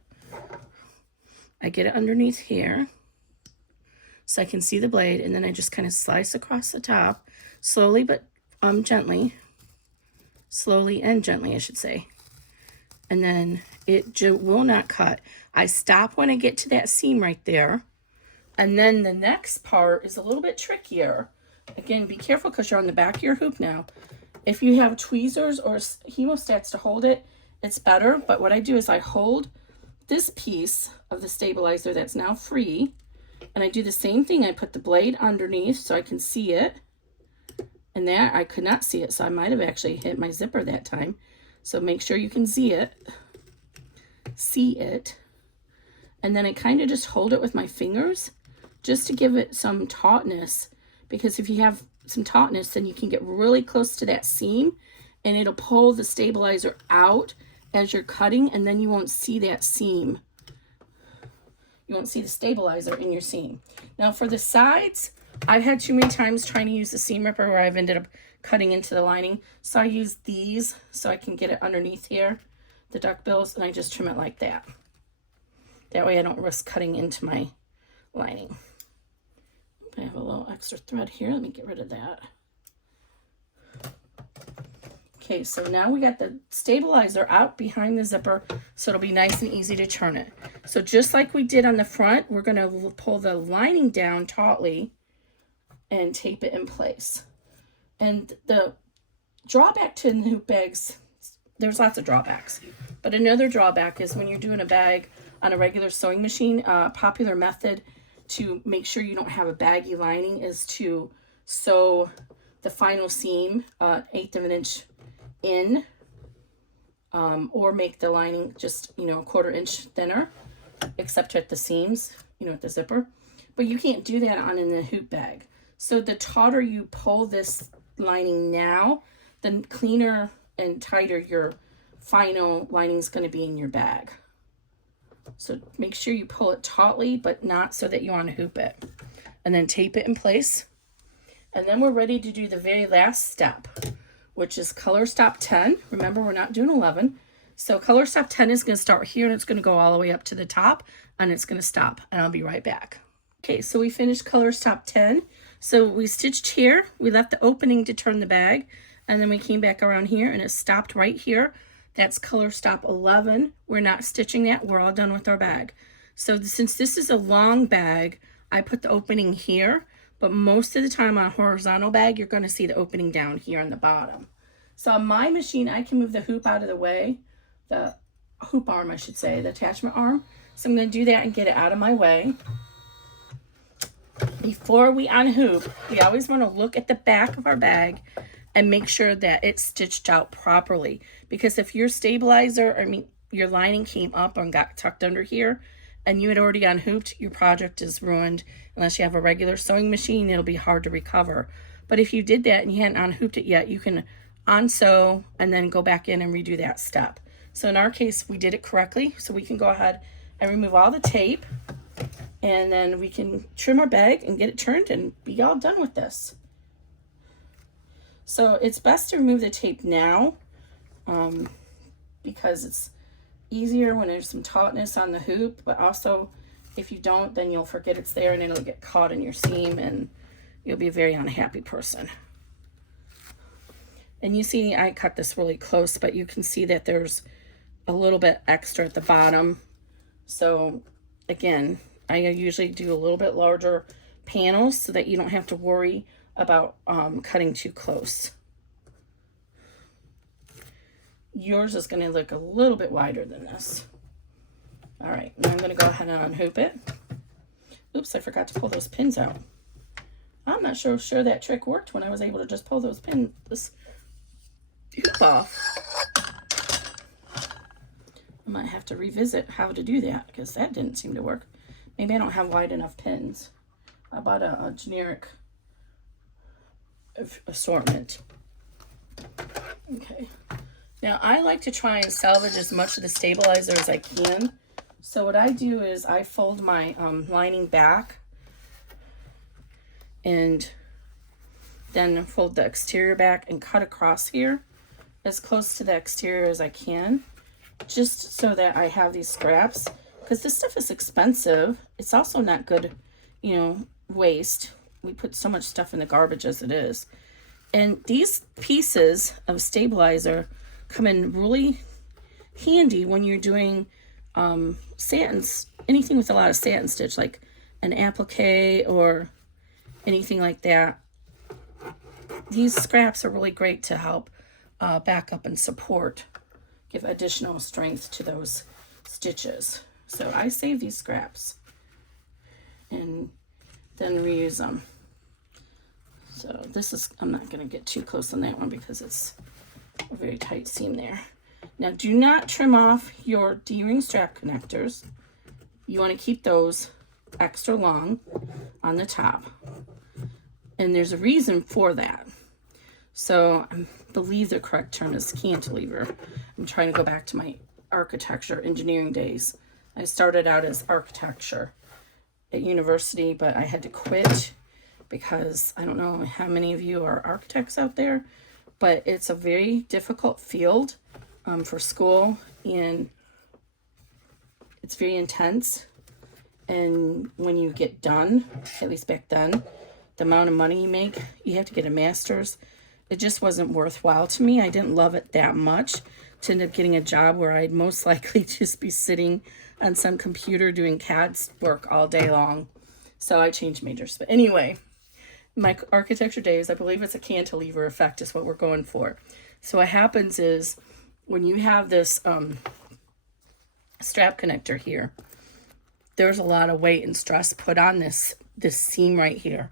I get it underneath here so I can see the blade, and then I just kind of slice across the top, slowly but gently. Slowly and gently, I should say. And then it will not cut. I stop when I get to that seam right there. And then the next part is a little bit trickier. Again, be careful because you're on the back of your hoop now. If you have tweezers or hemostats to hold it, it's better. But what I do is I hold this piece of the stabilizer that's now free, and I do the same thing. I put the blade underneath so I can see it, and there I could not see it, so I might have actually hit my zipper that time. So make sure you can see it, and then I kind of just hold it with my fingers just to give it some tautness, because if you have some tautness, then you can get really close to that seam and it'll pull the stabilizer out as you're cutting, and then you won't see that seam. You won't see the stabilizer in your seam. Now for the sides, I've had too many times trying to use the seam ripper where I've ended up cutting into the lining. So I use these so I can get it underneath here, the duck bills, and I just trim it like that. That way I don't risk cutting into my lining. I have a little extra thread here. Let me get rid of that. Okay, so now we got the stabilizer out behind the zipper, so it'll be nice and easy to turn it. So just like we did on the front, we're going to pull the lining down tautly and tape it in place. And the drawback to the hoop bags, there's lots of drawbacks, but another drawback is when you're doing a bag on a regular sewing machine, a popular method to make sure you don't have a baggy lining is to sew the final seam 1/8 of an inch in, or make the lining just, a 1/4 inch thinner, except at the seams, at the zipper. But you can't do that on in the hoop bag. So the tauter you pull this lining now, the cleaner and tighter your final lining is going to be in your bag. So make sure you pull it tautly, but not so that you unhoop it. And then tape it in place. And then we're ready to do the very last step, which is color stop 10. Remember, we're not doing 11. So color stop 10 is going to start here, and it's going to go all the way up to the top, and it's going to stop, and I'll be right back. Okay, so we finished color stop 10. So we stitched here, we left the opening to turn the bag, and then we came back around here, and it stopped right here. That's color stop 11. We're not stitching that, we're all done with our bag. So since this is a long bag, I put the opening here, but most of the time on a horizontal bag, you're going to see the opening down here on the bottom. So on my machine, I can move the hoop out of the way, the hoop arm, I should say, the attachment arm. So I'm going to do that and get it out of my way. Before we unhoop, we always want to look at the back of our bag and make sure that it's stitched out properly. Because if your stabilizer, your lining came up and got tucked under here, and you had already unhooped, your project is ruined. Unless you have a regular sewing machine, it'll be hard to recover. But if you did that and you hadn't unhooped it yet, you can unsew and then go back in and redo that step. So in our case, we did it correctly. So we can go ahead and remove all the tape, and then we can trim our bag and get it turned and be all done with this. So it's best to remove the tape now because it's easier when there's some tautness on the hoop, but also if you don't, then you'll forget it's there and it'll get caught in your seam and you'll be a very unhappy person. And you see I cut this really close, but you can see that there's a little bit extra at the bottom. So again, I usually do a little bit larger panels so that you don't have to worry about cutting too close. Yours is going to look a little bit wider than this. All right, now I'm going to go ahead and unhoop it. Oops, I forgot to pull those pins out. I'm not sure that trick worked when I was able to just pull this hoop off. I might have to revisit how to do that because that didn't seem to work. Maybe I don't have wide enough pins. I bought a generic assortment. Okay. Now I like to try and salvage as much of the stabilizer as I can. So what I do is I fold my lining back and then fold the exterior back and cut across here as close to the exterior as I can, just so that I have these scraps, because this stuff is expensive. It's also not good, waste. We put so much stuff in the garbage as it is. And these pieces of stabilizer come in really handy when you're doing satins, anything with a lot of satin stitch, like an applique or anything like that. These scraps are really great to help back up and support, give additional strength to those stitches. So I save these scraps and then reuse them. So this is, I'm not going to get too close on that one because it's a very tight seam there. Now do not trim off your D-ring strap connectors. You want to keep those extra long on the top. And there's a reason for that. So I believe the correct term is cantilever. I'm trying to go back to my architecture engineering days. I started out as architecture at university, but I had to quit because I don't know how many of you are architects out there, but it's a very difficult field for school, and it's very intense. And when you get done, at least back then, the amount of money you make, you have to get a master's. It just wasn't worthwhile to me. I didn't love it that much to end up getting a job where I'd most likely just be sitting on some computer doing CAD work all day long. So I changed majors. But anyway, my architecture days, I believe it's a cantilever effect is what we're going for. So what happens is when you have this strap connector here, there's a lot of weight and stress put on this seam right here.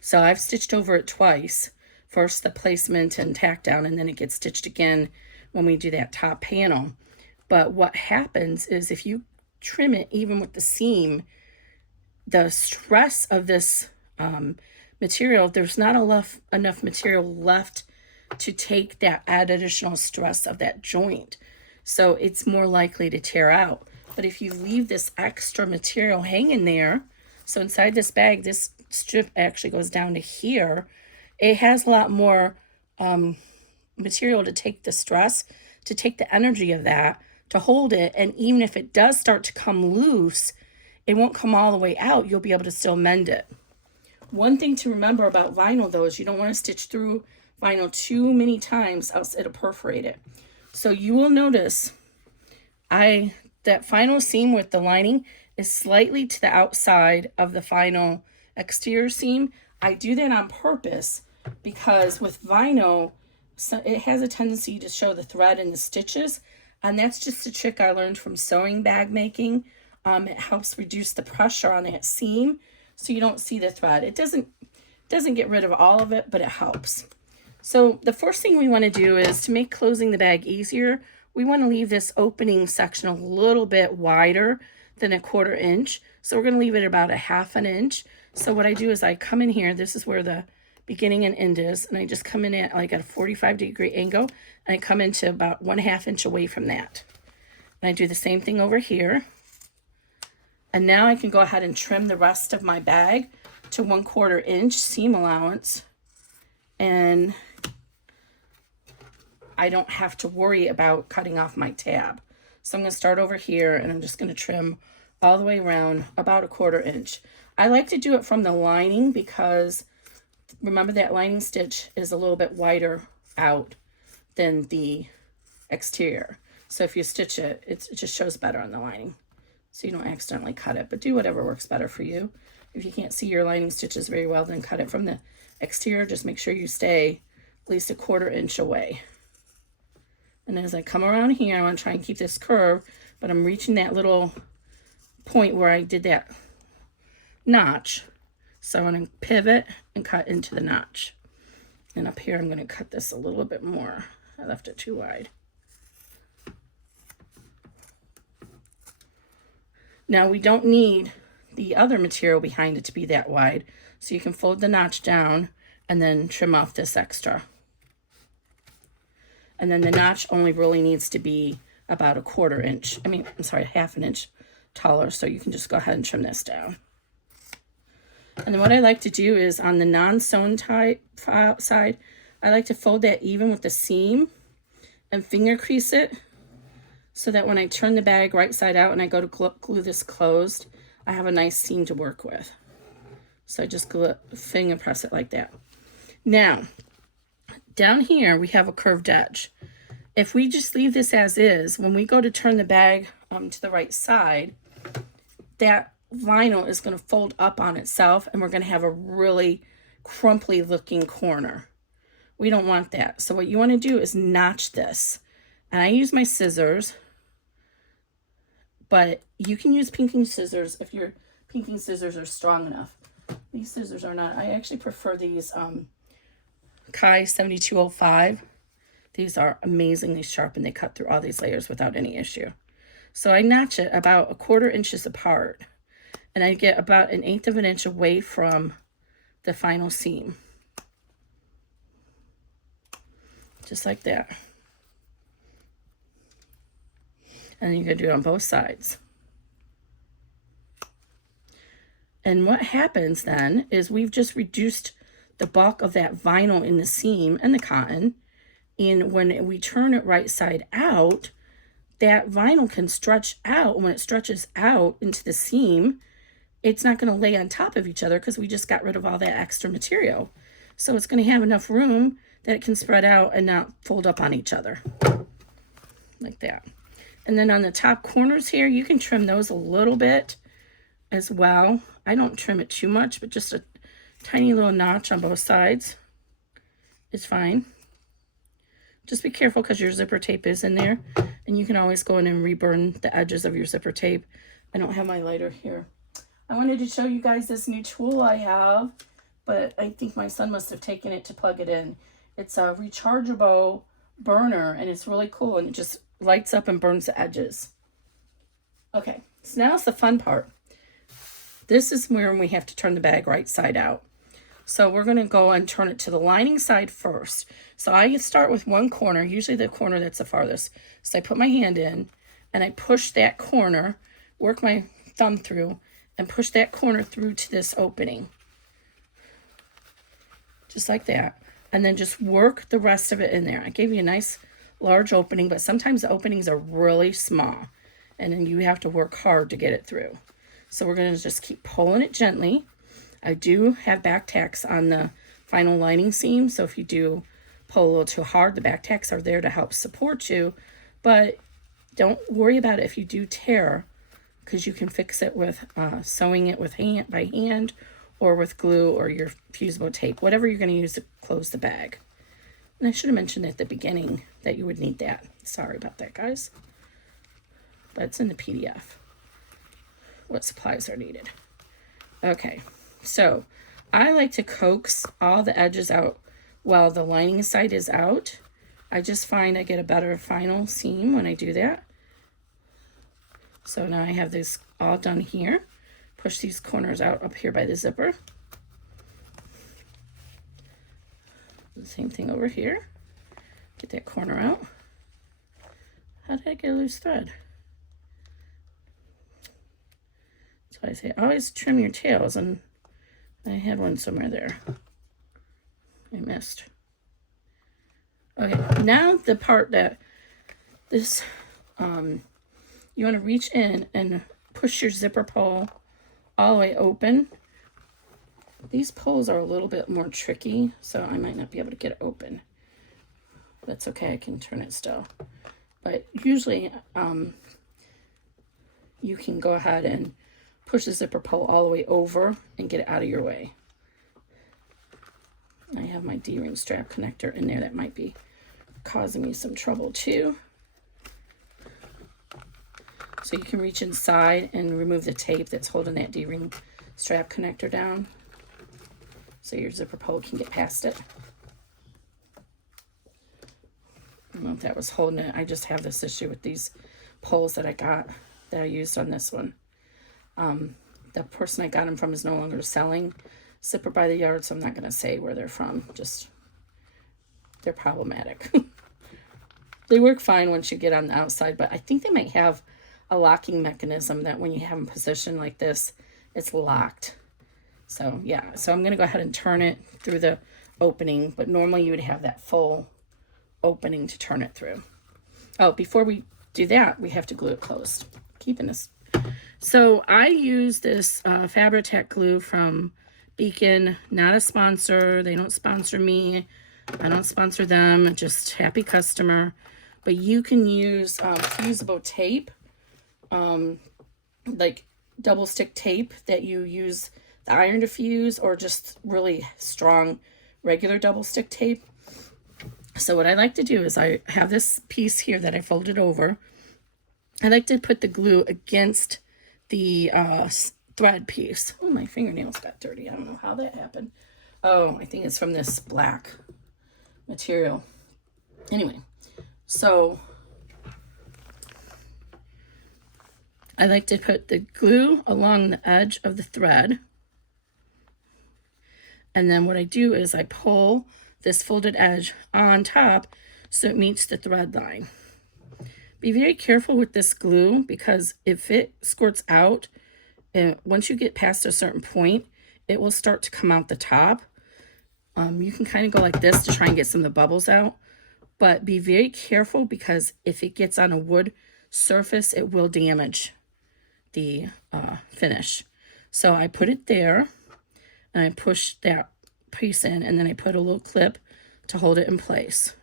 So I've stitched over it twice. First the placement and tack down, and then it gets stitched again when we do that top panel. But what happens is if you trim it even with the seam, the stress of this material, there's not enough material left to take that add additional stress of that joint. So it's more likely to tear out. But if you leave this extra material hanging there, so inside this bag, this strip actually goes down to here. It has a lot more material to take the stress, to take the energy of that, to hold it. And even if it does start to come loose, it won't come all the way out. You'll be able to still mend it. One thing to remember about vinyl, though, is you don't want to stitch through vinyl too many times, else it'll perforate it. So you will notice that final seam with the lining is slightly to the outside of the final exterior seam. I do that on purpose because with vinyl, so it has a tendency to show the thread in the stitches, and that's just a trick I learned from sewing bag making. It helps reduce the pressure on that seam so you don't see the thread. It doesn't get rid of all of it, but it helps. So the first thing we want to do is to make closing the bag easier, we want to leave this opening section a little bit wider than a 1/4 inch. So we're going to leave it about a 1/2 inch. So what I do is I come in here, this is where the beginning and end is, and I just come in at like at a 45-degree angle, and I come into about 1/2 inch away from that. And I do the same thing over here. And now I can go ahead and trim the rest of my bag to 1/4 inch seam allowance, and I don't have to worry about cutting off my tab. So I'm going to start over here, and I'm just going to trim all the way around about a 1/4 inch. I like to do it from the lining because remember that lining stitch is a little bit wider out than the exterior. So if you stitch it, it just shows better on the lining, so you don't accidentally cut it. But do whatever works better for you. If you can't see your lining stitches very well, then cut it from the exterior. Just make sure you stay at least a 1/4 inch away. And as I come around here, I want to try and keep this curve, but I'm reaching that little point where I did that notch. So I'm going to pivot and cut into the notch. And up here, I'm going to cut this a little bit more. I left it too wide. Now we don't need the other material behind it to be that wide. So you can fold the notch down and then trim off this extra. And then the notch only really needs to be about a 1/4 inch. I'm sorry, 1/2 inch taller. So you can just go ahead and trim this down. And then what I like to do is on the non-sewn type side, I like to fold that even with the seam and finger crease it so that when I turn the bag right side out and I go to glue this closed, I have a nice seam to work with. So I just finger press it like that. Now, down here, we have a curved edge. If we just leave this as is, when we go to turn the bag to the right side, that vinyl is going to fold up on itself, and we're going to have a really crumply looking corner. We don't want that. So what you want to do is notch this. And I use my scissors, but you can use pinking scissors if your pinking scissors are strong enough. These scissors are not. I actually prefer these Kai 7205. These are amazingly sharp, and they cut through all these layers without any issue. So I notch it about a 1/4 inches apart, and I get about 1/8 of an inch away from the final seam. Just like that. And then you're going to do it on both sides. And what happens then is we've just reduced the bulk of that vinyl in the seam and the cotton. And when we turn it right side out, that vinyl can stretch out. When it stretches out into the seam, it's not going to lay on top of each other because we just got rid of all that extra material. So it's going to have enough room that it can spread out and not fold up on each other. Like that. And then on the top corners here, you can trim those a little bit as well. I don't trim it too much, but just a tiny little notch on both sides is fine. Just be careful because your zipper tape is in there, and you can always go in and reburn the edges of your zipper tape. I don't have my lighter here. I wanted to show you guys this new tool I have, but I think my son must have taken it to plug it in. It's a rechargeable burner, and it's really cool, and it just lights up and burns the edges. Okay, so now's the fun part. This is where we have to turn the bag right side out. So we're going to go and turn it to the lining side first. So I start with one corner, usually the corner that's the farthest. So I put my hand in, and I push that corner, work my thumb through, and push that corner through to this opening. Just like that. And then just work the rest of it in there. I gave you a nice large opening, but sometimes the openings are really small, and then you have to work hard to get it through. So we're going to just keep pulling it gently. I do have back tacks on the final lining seam, so if you do pull a little too hard, the back tacks are there to help support you, but don't worry about it if you do tear, because you can fix it with sewing it with by hand, or with glue or your fusible tape, whatever you're going to use to close the bag. And I should have mentioned at the beginning that you would need that. Sorry about that, guys. But it's in the PDF what supplies are needed. Okay, so I like to coax all the edges out while the lining side is out. I just find I get a better final seam when I do that. So now I have this all done here. Push these corners out up here by the zipper. The same thing over here. Get that corner out. How did I get a loose thread? That's why I say always trim your tails, and I had one somewhere there. I missed. Okay, now the part that this, you want to reach in and push your zipper pull all the way open. These pulls are a little bit more tricky, so I might not be able to get it open. That's okay, I can turn it still. But usually, you can go ahead and push the zipper pull all the way over and get it out of your way. I have my D-ring strap connector in there that might be causing me some trouble too. So you can reach inside and remove the tape that's holding that D-ring strap connector down, so your zipper pull can get past it. I don't know if that was holding it. I just have this issue with these pulls that I got, that I used on this one. The person I got them from is no longer selling Zipper by the Yard, so I'm not going to say where they're from. Just, they're problematic. They work fine once you get on the outside, but I think they might have a locking mechanism that when you have them positioned like this, it's locked. So yeah, so I'm going to go ahead and turn it through the opening, but normally you would have that full opening to turn it through. Oh, before we do that, we have to glue it closed. Keeping this. So I use this Fabri-Tac glue from Beacon, not a sponsor. They don't sponsor me. I don't sponsor them, just happy customer. But you can use fusible tape, like double stick tape that you use the iron to fuse, or just really strong regular double stick tape. So what I like to do is I have this piece here that I folded over. I like to put the glue against the thread piece. Oh, my fingernails got dirty. I don't know how that happened. Oh, I think it's from this black material. Anyway, so I like to put the glue along the edge of the thread. And then what I do is I pull this folded edge on top so it meets the thread line. Be very careful with this glue, because if it squirts out, and once you get past a certain point, it will start to come out the top. You can kind of go like this to try and get some of the bubbles out, but be very careful, because if it gets on a wood surface, it will damage the finish. So I put it there, and I push that piece in, and then I put a little clip to hold it in place.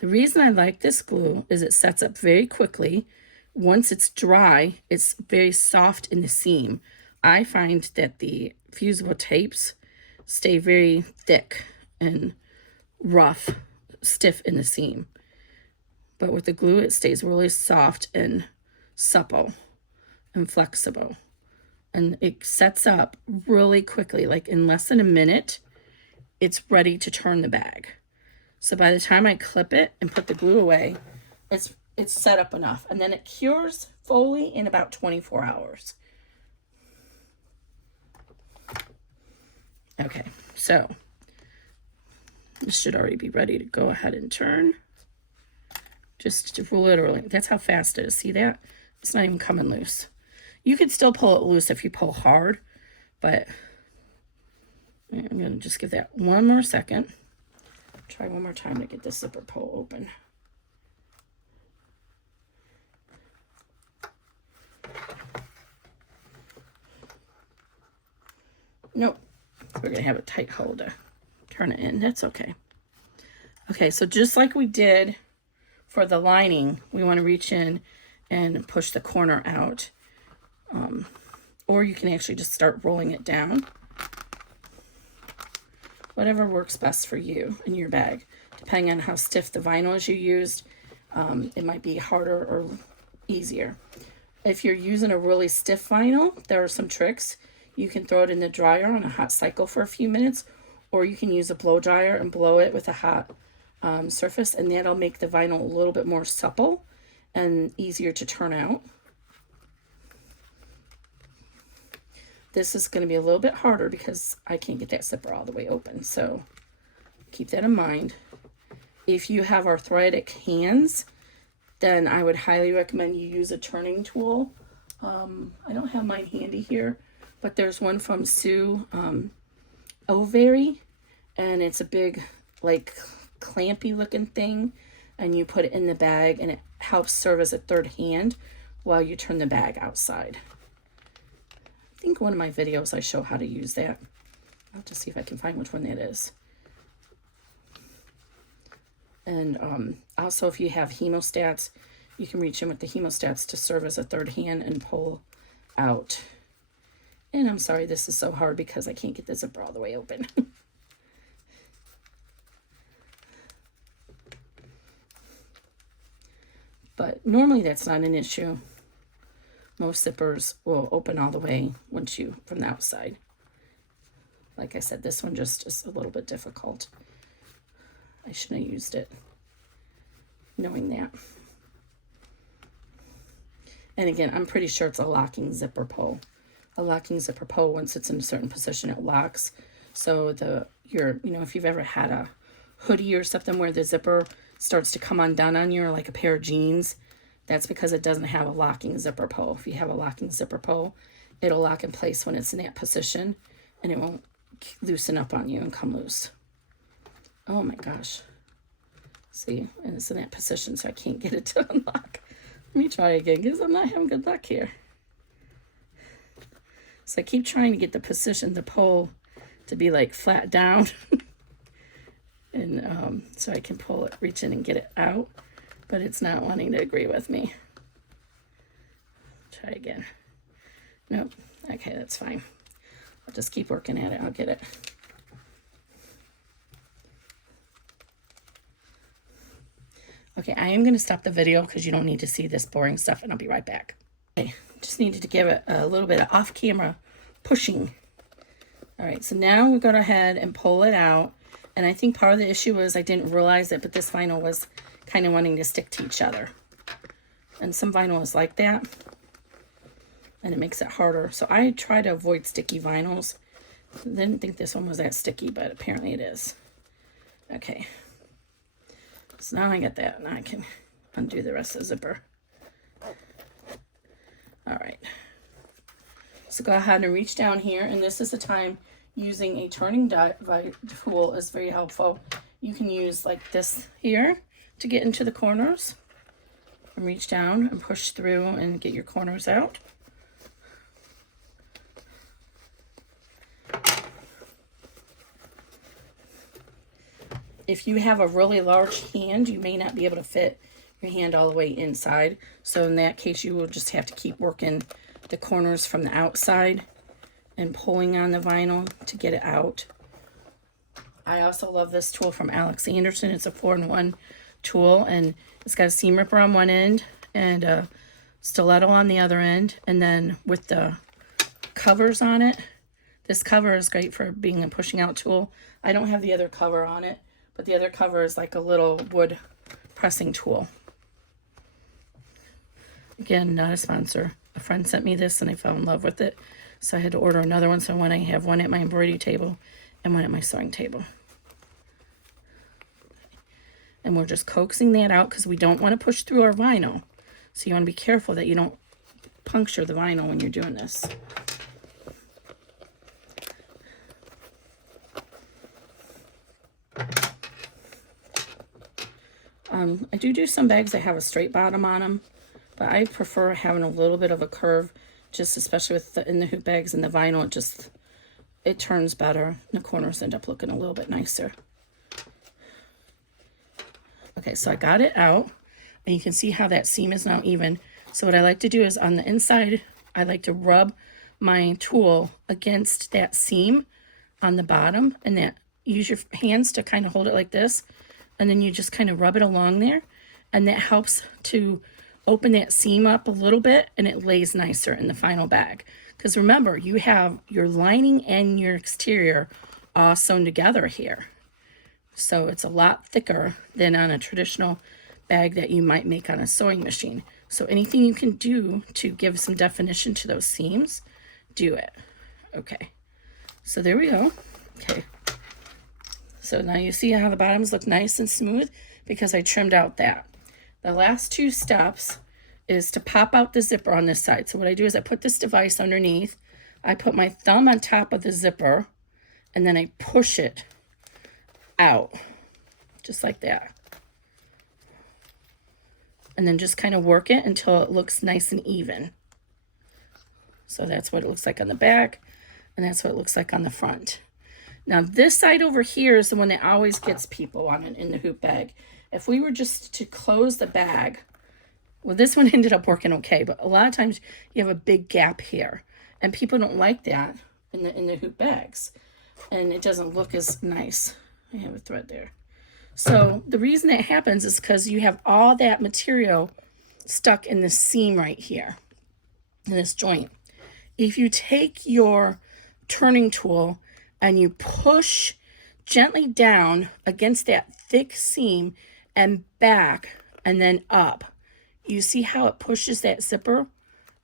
The reason I like this glue is it sets up very quickly. Once it's dry, it's very soft in the seam. I find that the fusible tapes stay very thick and rough, stiff in the seam. But with the glue, it stays really soft and supple and flexible. And it sets up really quickly, like in less than a minute, it's ready to turn the bag. So by the time I clip it and put the glue away, it's set up enough. And then it cures fully in about 24 hours. Okay, so this should already be ready to go ahead and turn. Just literally, that's how fast it is. See that? It's not even coming loose. You could still pull it loose if you pull hard, but I'm going to just give that one more second. Try one more time to get this zipper pull open. Nope. We're going to have a tight hold to turn it in. That's okay. Okay, so just like we did for the lining, we want to reach in and push the corner out. Or you can actually just start rolling it down. Whatever works best for you in your bag. Depending on how stiff the vinyl is you used, it might be harder or easier. If you're using a really stiff vinyl, there are some tricks. You can throw it in the dryer on a hot cycle for a few minutes, or you can use a blow dryer and blow it with a hot surface, and that'll make the vinyl a little bit more supple and easier to turn out. This is going to be a little bit harder because I can't get that zipper all the way open, so keep that in mind. If you have arthritic hands, then I would highly recommend you use a turning tool. I don't have mine handy here, but there's one from Sue Ovary, and it's a big, like, clampy looking thing, and you put it in the bag, and it helps serve as a third hand while you turn the bag outside. I think one of my videos I show how to use that. I'll have to see if I can find which one that is. And also, if you have hemostats, you can reach in with the hemostats to serve as a third hand and pull out. And I'm sorry this is so hard because I can't get the zipper all the way open. But normally that's not an issue. Most zippers will open all the way once you, from the outside. Like I said, this one just is a little bit difficult. I shouldn't have used it, knowing that. And again, I'm pretty sure it's a locking zipper pull. A locking zipper pull, once it's in a certain position, it locks. So if you've ever had a hoodie or something where the zipper starts to come undone on you, or like a pair of jeans, that's because it doesn't have a locking zipper pull. If you have a locking zipper pull, it'll lock in place when it's in that position, and it won't loosen up on you and come loose. Oh my gosh. See, and it's in that position, so I can't get it to unlock. Let me try again, because I'm not having good luck here. So I keep trying to get the position, the pole, to be like flat down. And so I can pull it, reach in and get it out. But it's not wanting to agree with me. Try again. Nope. Okay, that's fine. I'll just keep working at it. I'll get it. Okay, I am going to stop the video because you don't need to see this boring stuff, and I'll be right back. Okay, just needed to give it a little bit of off-camera pushing. All right, so now we go ahead and pull it out. And I think part of the issue was I didn't realize it, but this vinyl was kind of wanting to stick to each other. And some vinyl is like that, and it makes it harder. So I try to avoid sticky vinyls. I didn't think this one was that sticky, but apparently it is. Okay. So now I got that, and I can undo the rest of the zipper. All right. So go ahead and reach down here, and this is the time using a turning tool is very helpful. You can use like this here to get into the corners, and reach down and push through and get your corners out. If you have a really large hand, you may not be able to fit your hand all the way inside. So in that case, you will just have to keep working the corners from the outside and pulling on the vinyl to get it out. I also love this tool from Alex Anderson. It's a 4-in-1 tool, and it's got a seam ripper on one end and a stiletto on the other end. And then with the covers on it, this cover is great for being a pushing out tool. I don't have the other cover on it, but the other cover is like a little wood pressing tool. Again, not a sponsor. A friend sent me this and I fell in love with it. So I had to order another one. So when I have one at my embroidery table and one at my sewing table. And we're just coaxing that out because we don't want to push through our vinyl. So you want to be careful that you don't puncture the vinyl when you're doing this. I do some bags that have a straight bottom on them, but I prefer having a little bit of a curve, just especially with in the hoop bags and the vinyl. It turns better, and the corners end up looking a little bit nicer. Okay, so I got it out, and you can see how that seam is now even. So what I like to do is on the inside, I like to rub my tool against that seam on the bottom, and use your hands to kind of hold it like this, and then you just kind of rub it along there, and that helps to open that seam up a little bit, and it lays nicer in the final bag. Because remember, you have your lining and your exterior all sewn together here. So it's a lot thicker than on a traditional bag that you might make on a sewing machine. So anything you can do to give some definition to those seams, do it. Okay, so there we go. Okay, so now you see how the bottoms look nice and smooth because I trimmed out that. The last two steps is to pop out the zipper on this side. So what I do is I put this device underneath, I put my thumb on top of the zipper, and then I push it out, just like that. And then just kind of work it until it looks nice and even. So that's what it looks like on the back, and that's what it looks like on the front. Now this side over here is the one that always gets people on it in the hoop bag. If we were just to close the bag, well, this one ended up working okay, but a lot of times you have a big gap here, and people don't like that in the hoop bags, and it doesn't look as nice. I have a thread there. So the reason that happens is because you have all that material stuck in the seam right here, in this joint. If you take your turning tool and you push gently down against that thick seam and back and then up, you see how it pushes that zipper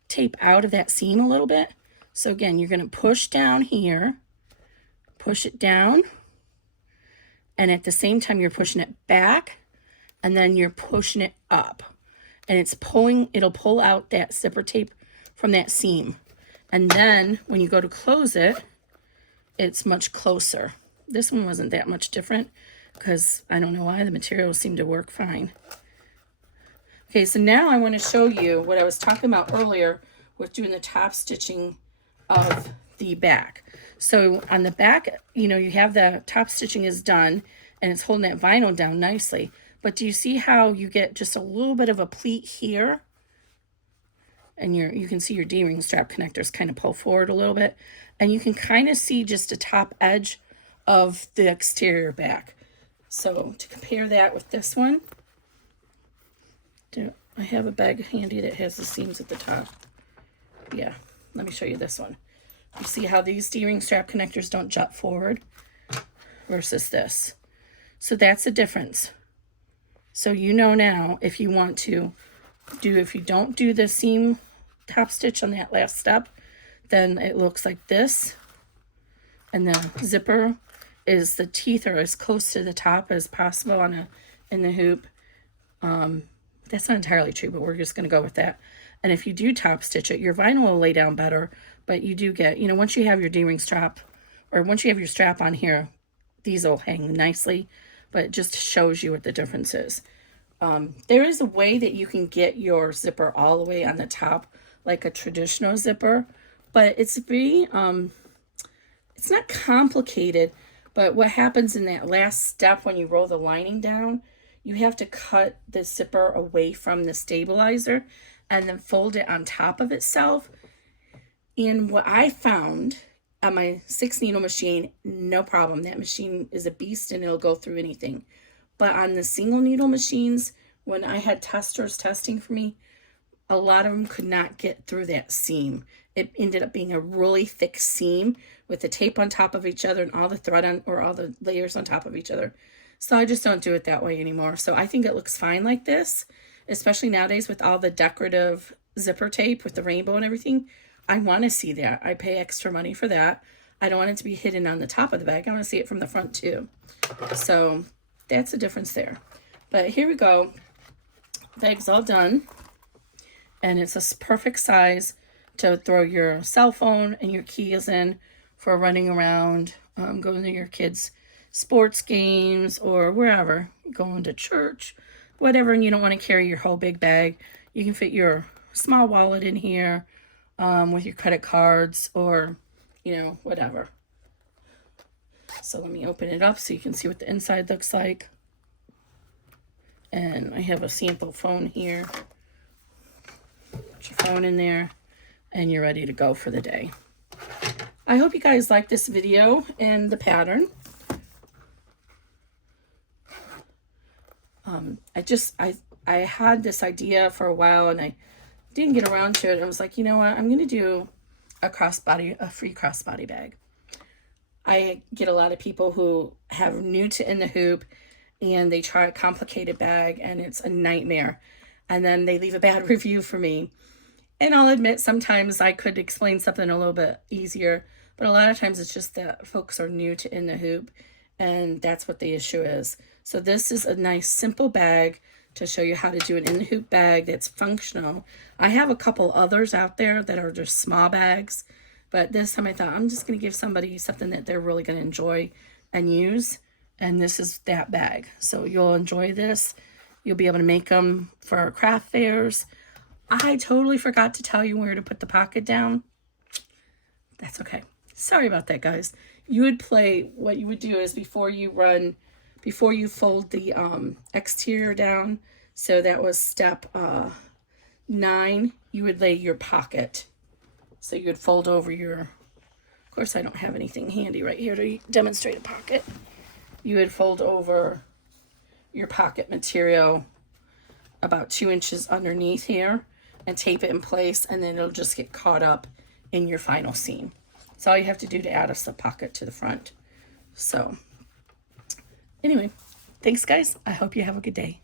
tape out of that seam a little bit? So again, you're going to push down here, push it down, and at the same time you're pushing it back, and then you're pushing it up, and it'll pull out that zipper tape from that seam. And then when you go to close it, it's much closer. This one wasn't that much different because I don't know why, the materials seem to work fine. Okay, so now I want to show you what I was talking about earlier with doing the top stitching of the back. So on the back, you have the top stitching is done and it's holding that vinyl down nicely. But do you see how you get just a little bit of a pleat here? And you can see your D-ring strap connectors kind of pull forward a little bit. And you can kind of see just the top edge of the exterior back. So to compare that with this one, I have a bag handy that has the seams at the top. Yeah, let me show you this one. You see how these D-ring strap connectors don't jut forward versus this. So that's the difference. So now if you want to if you don't do the seam top stitch on that last step, then it looks like this. And the zipper is, the teeth are as close to the top as possible in the hoop. That's not entirely true, but we're just going to go with that. And if you do top stitch it, your vinyl will lay down better, but you do get, once you have your D-ring strap, or once you have your strap on here, these will hang nicely, but it just shows you what the difference is. There is a way that you can get your zipper all the way on the top, like a traditional zipper, but it's very, it's not complicated, but what happens in that last step when you roll the lining down, you have to cut the zipper away from the stabilizer and then fold it on top of itself. And what I found on my 6 needle machine, no problem. That machine is a beast and it'll go through anything. But on the single needle machines, when I had testers testing for me, a lot of them could not get through that seam. It ended up being a really thick seam with the tape on top of each other and all the thread on, or all the layers on top of each other. So I just don't do it that way anymore. So I think it looks fine like this, especially nowadays with all the decorative zipper tape with the rainbow and everything. I want to see that. I pay extra money for that. I don't want it to be hidden on the top of the bag. I want to see it from the front too. So that's the difference there. But here we go. Bag's all done. And it's a perfect size to throw your cell phone and your keys in for running around, going to your kids' sports games or wherever, going to church, whatever, and you don't want to carry your whole big bag. You can fit your small wallet in here with your credit cards or, you know, whatever. So let me open it up so you can see what the inside looks like. And I have a sample phone here. Put your phone in there and you're ready to go for the day. I hope you guys like this video and the pattern. I had this idea for a while and I didn't get around to it. I was like, you know what? I'm going to do a free crossbody bag. I get a lot of people who have new to In the Hoop and they try a complicated bag and it's a nightmare. And then they leave a bad review for me. And I'll admit sometimes I could explain something a little bit easier, but a lot of times it's just that folks are new to In the Hoop and that's what the issue is. So this is a nice simple bag to show you how to do an In the Hoop bag that's functional. I have a couple others out there that are just small bags, but this time I thought I'm just going to give somebody something that they're really going to enjoy and use. And this is that bag. So you'll enjoy this. You'll be able to make them for craft fairs. I totally forgot to tell you where to put the pocket down. That's okay. Sorry about that, guys. What you would do is before you fold the exterior down, so that was step 9, you would lay your pocket. So you would fold over of course I don't have anything handy right here to demonstrate a pocket. You would fold over your pocket material about 2 inches underneath here and tape it in place, and then it'll just get caught up in your final seam. That's all you have to do to add a slip pocket to the front. So anyway, thanks guys. I hope you have a good day.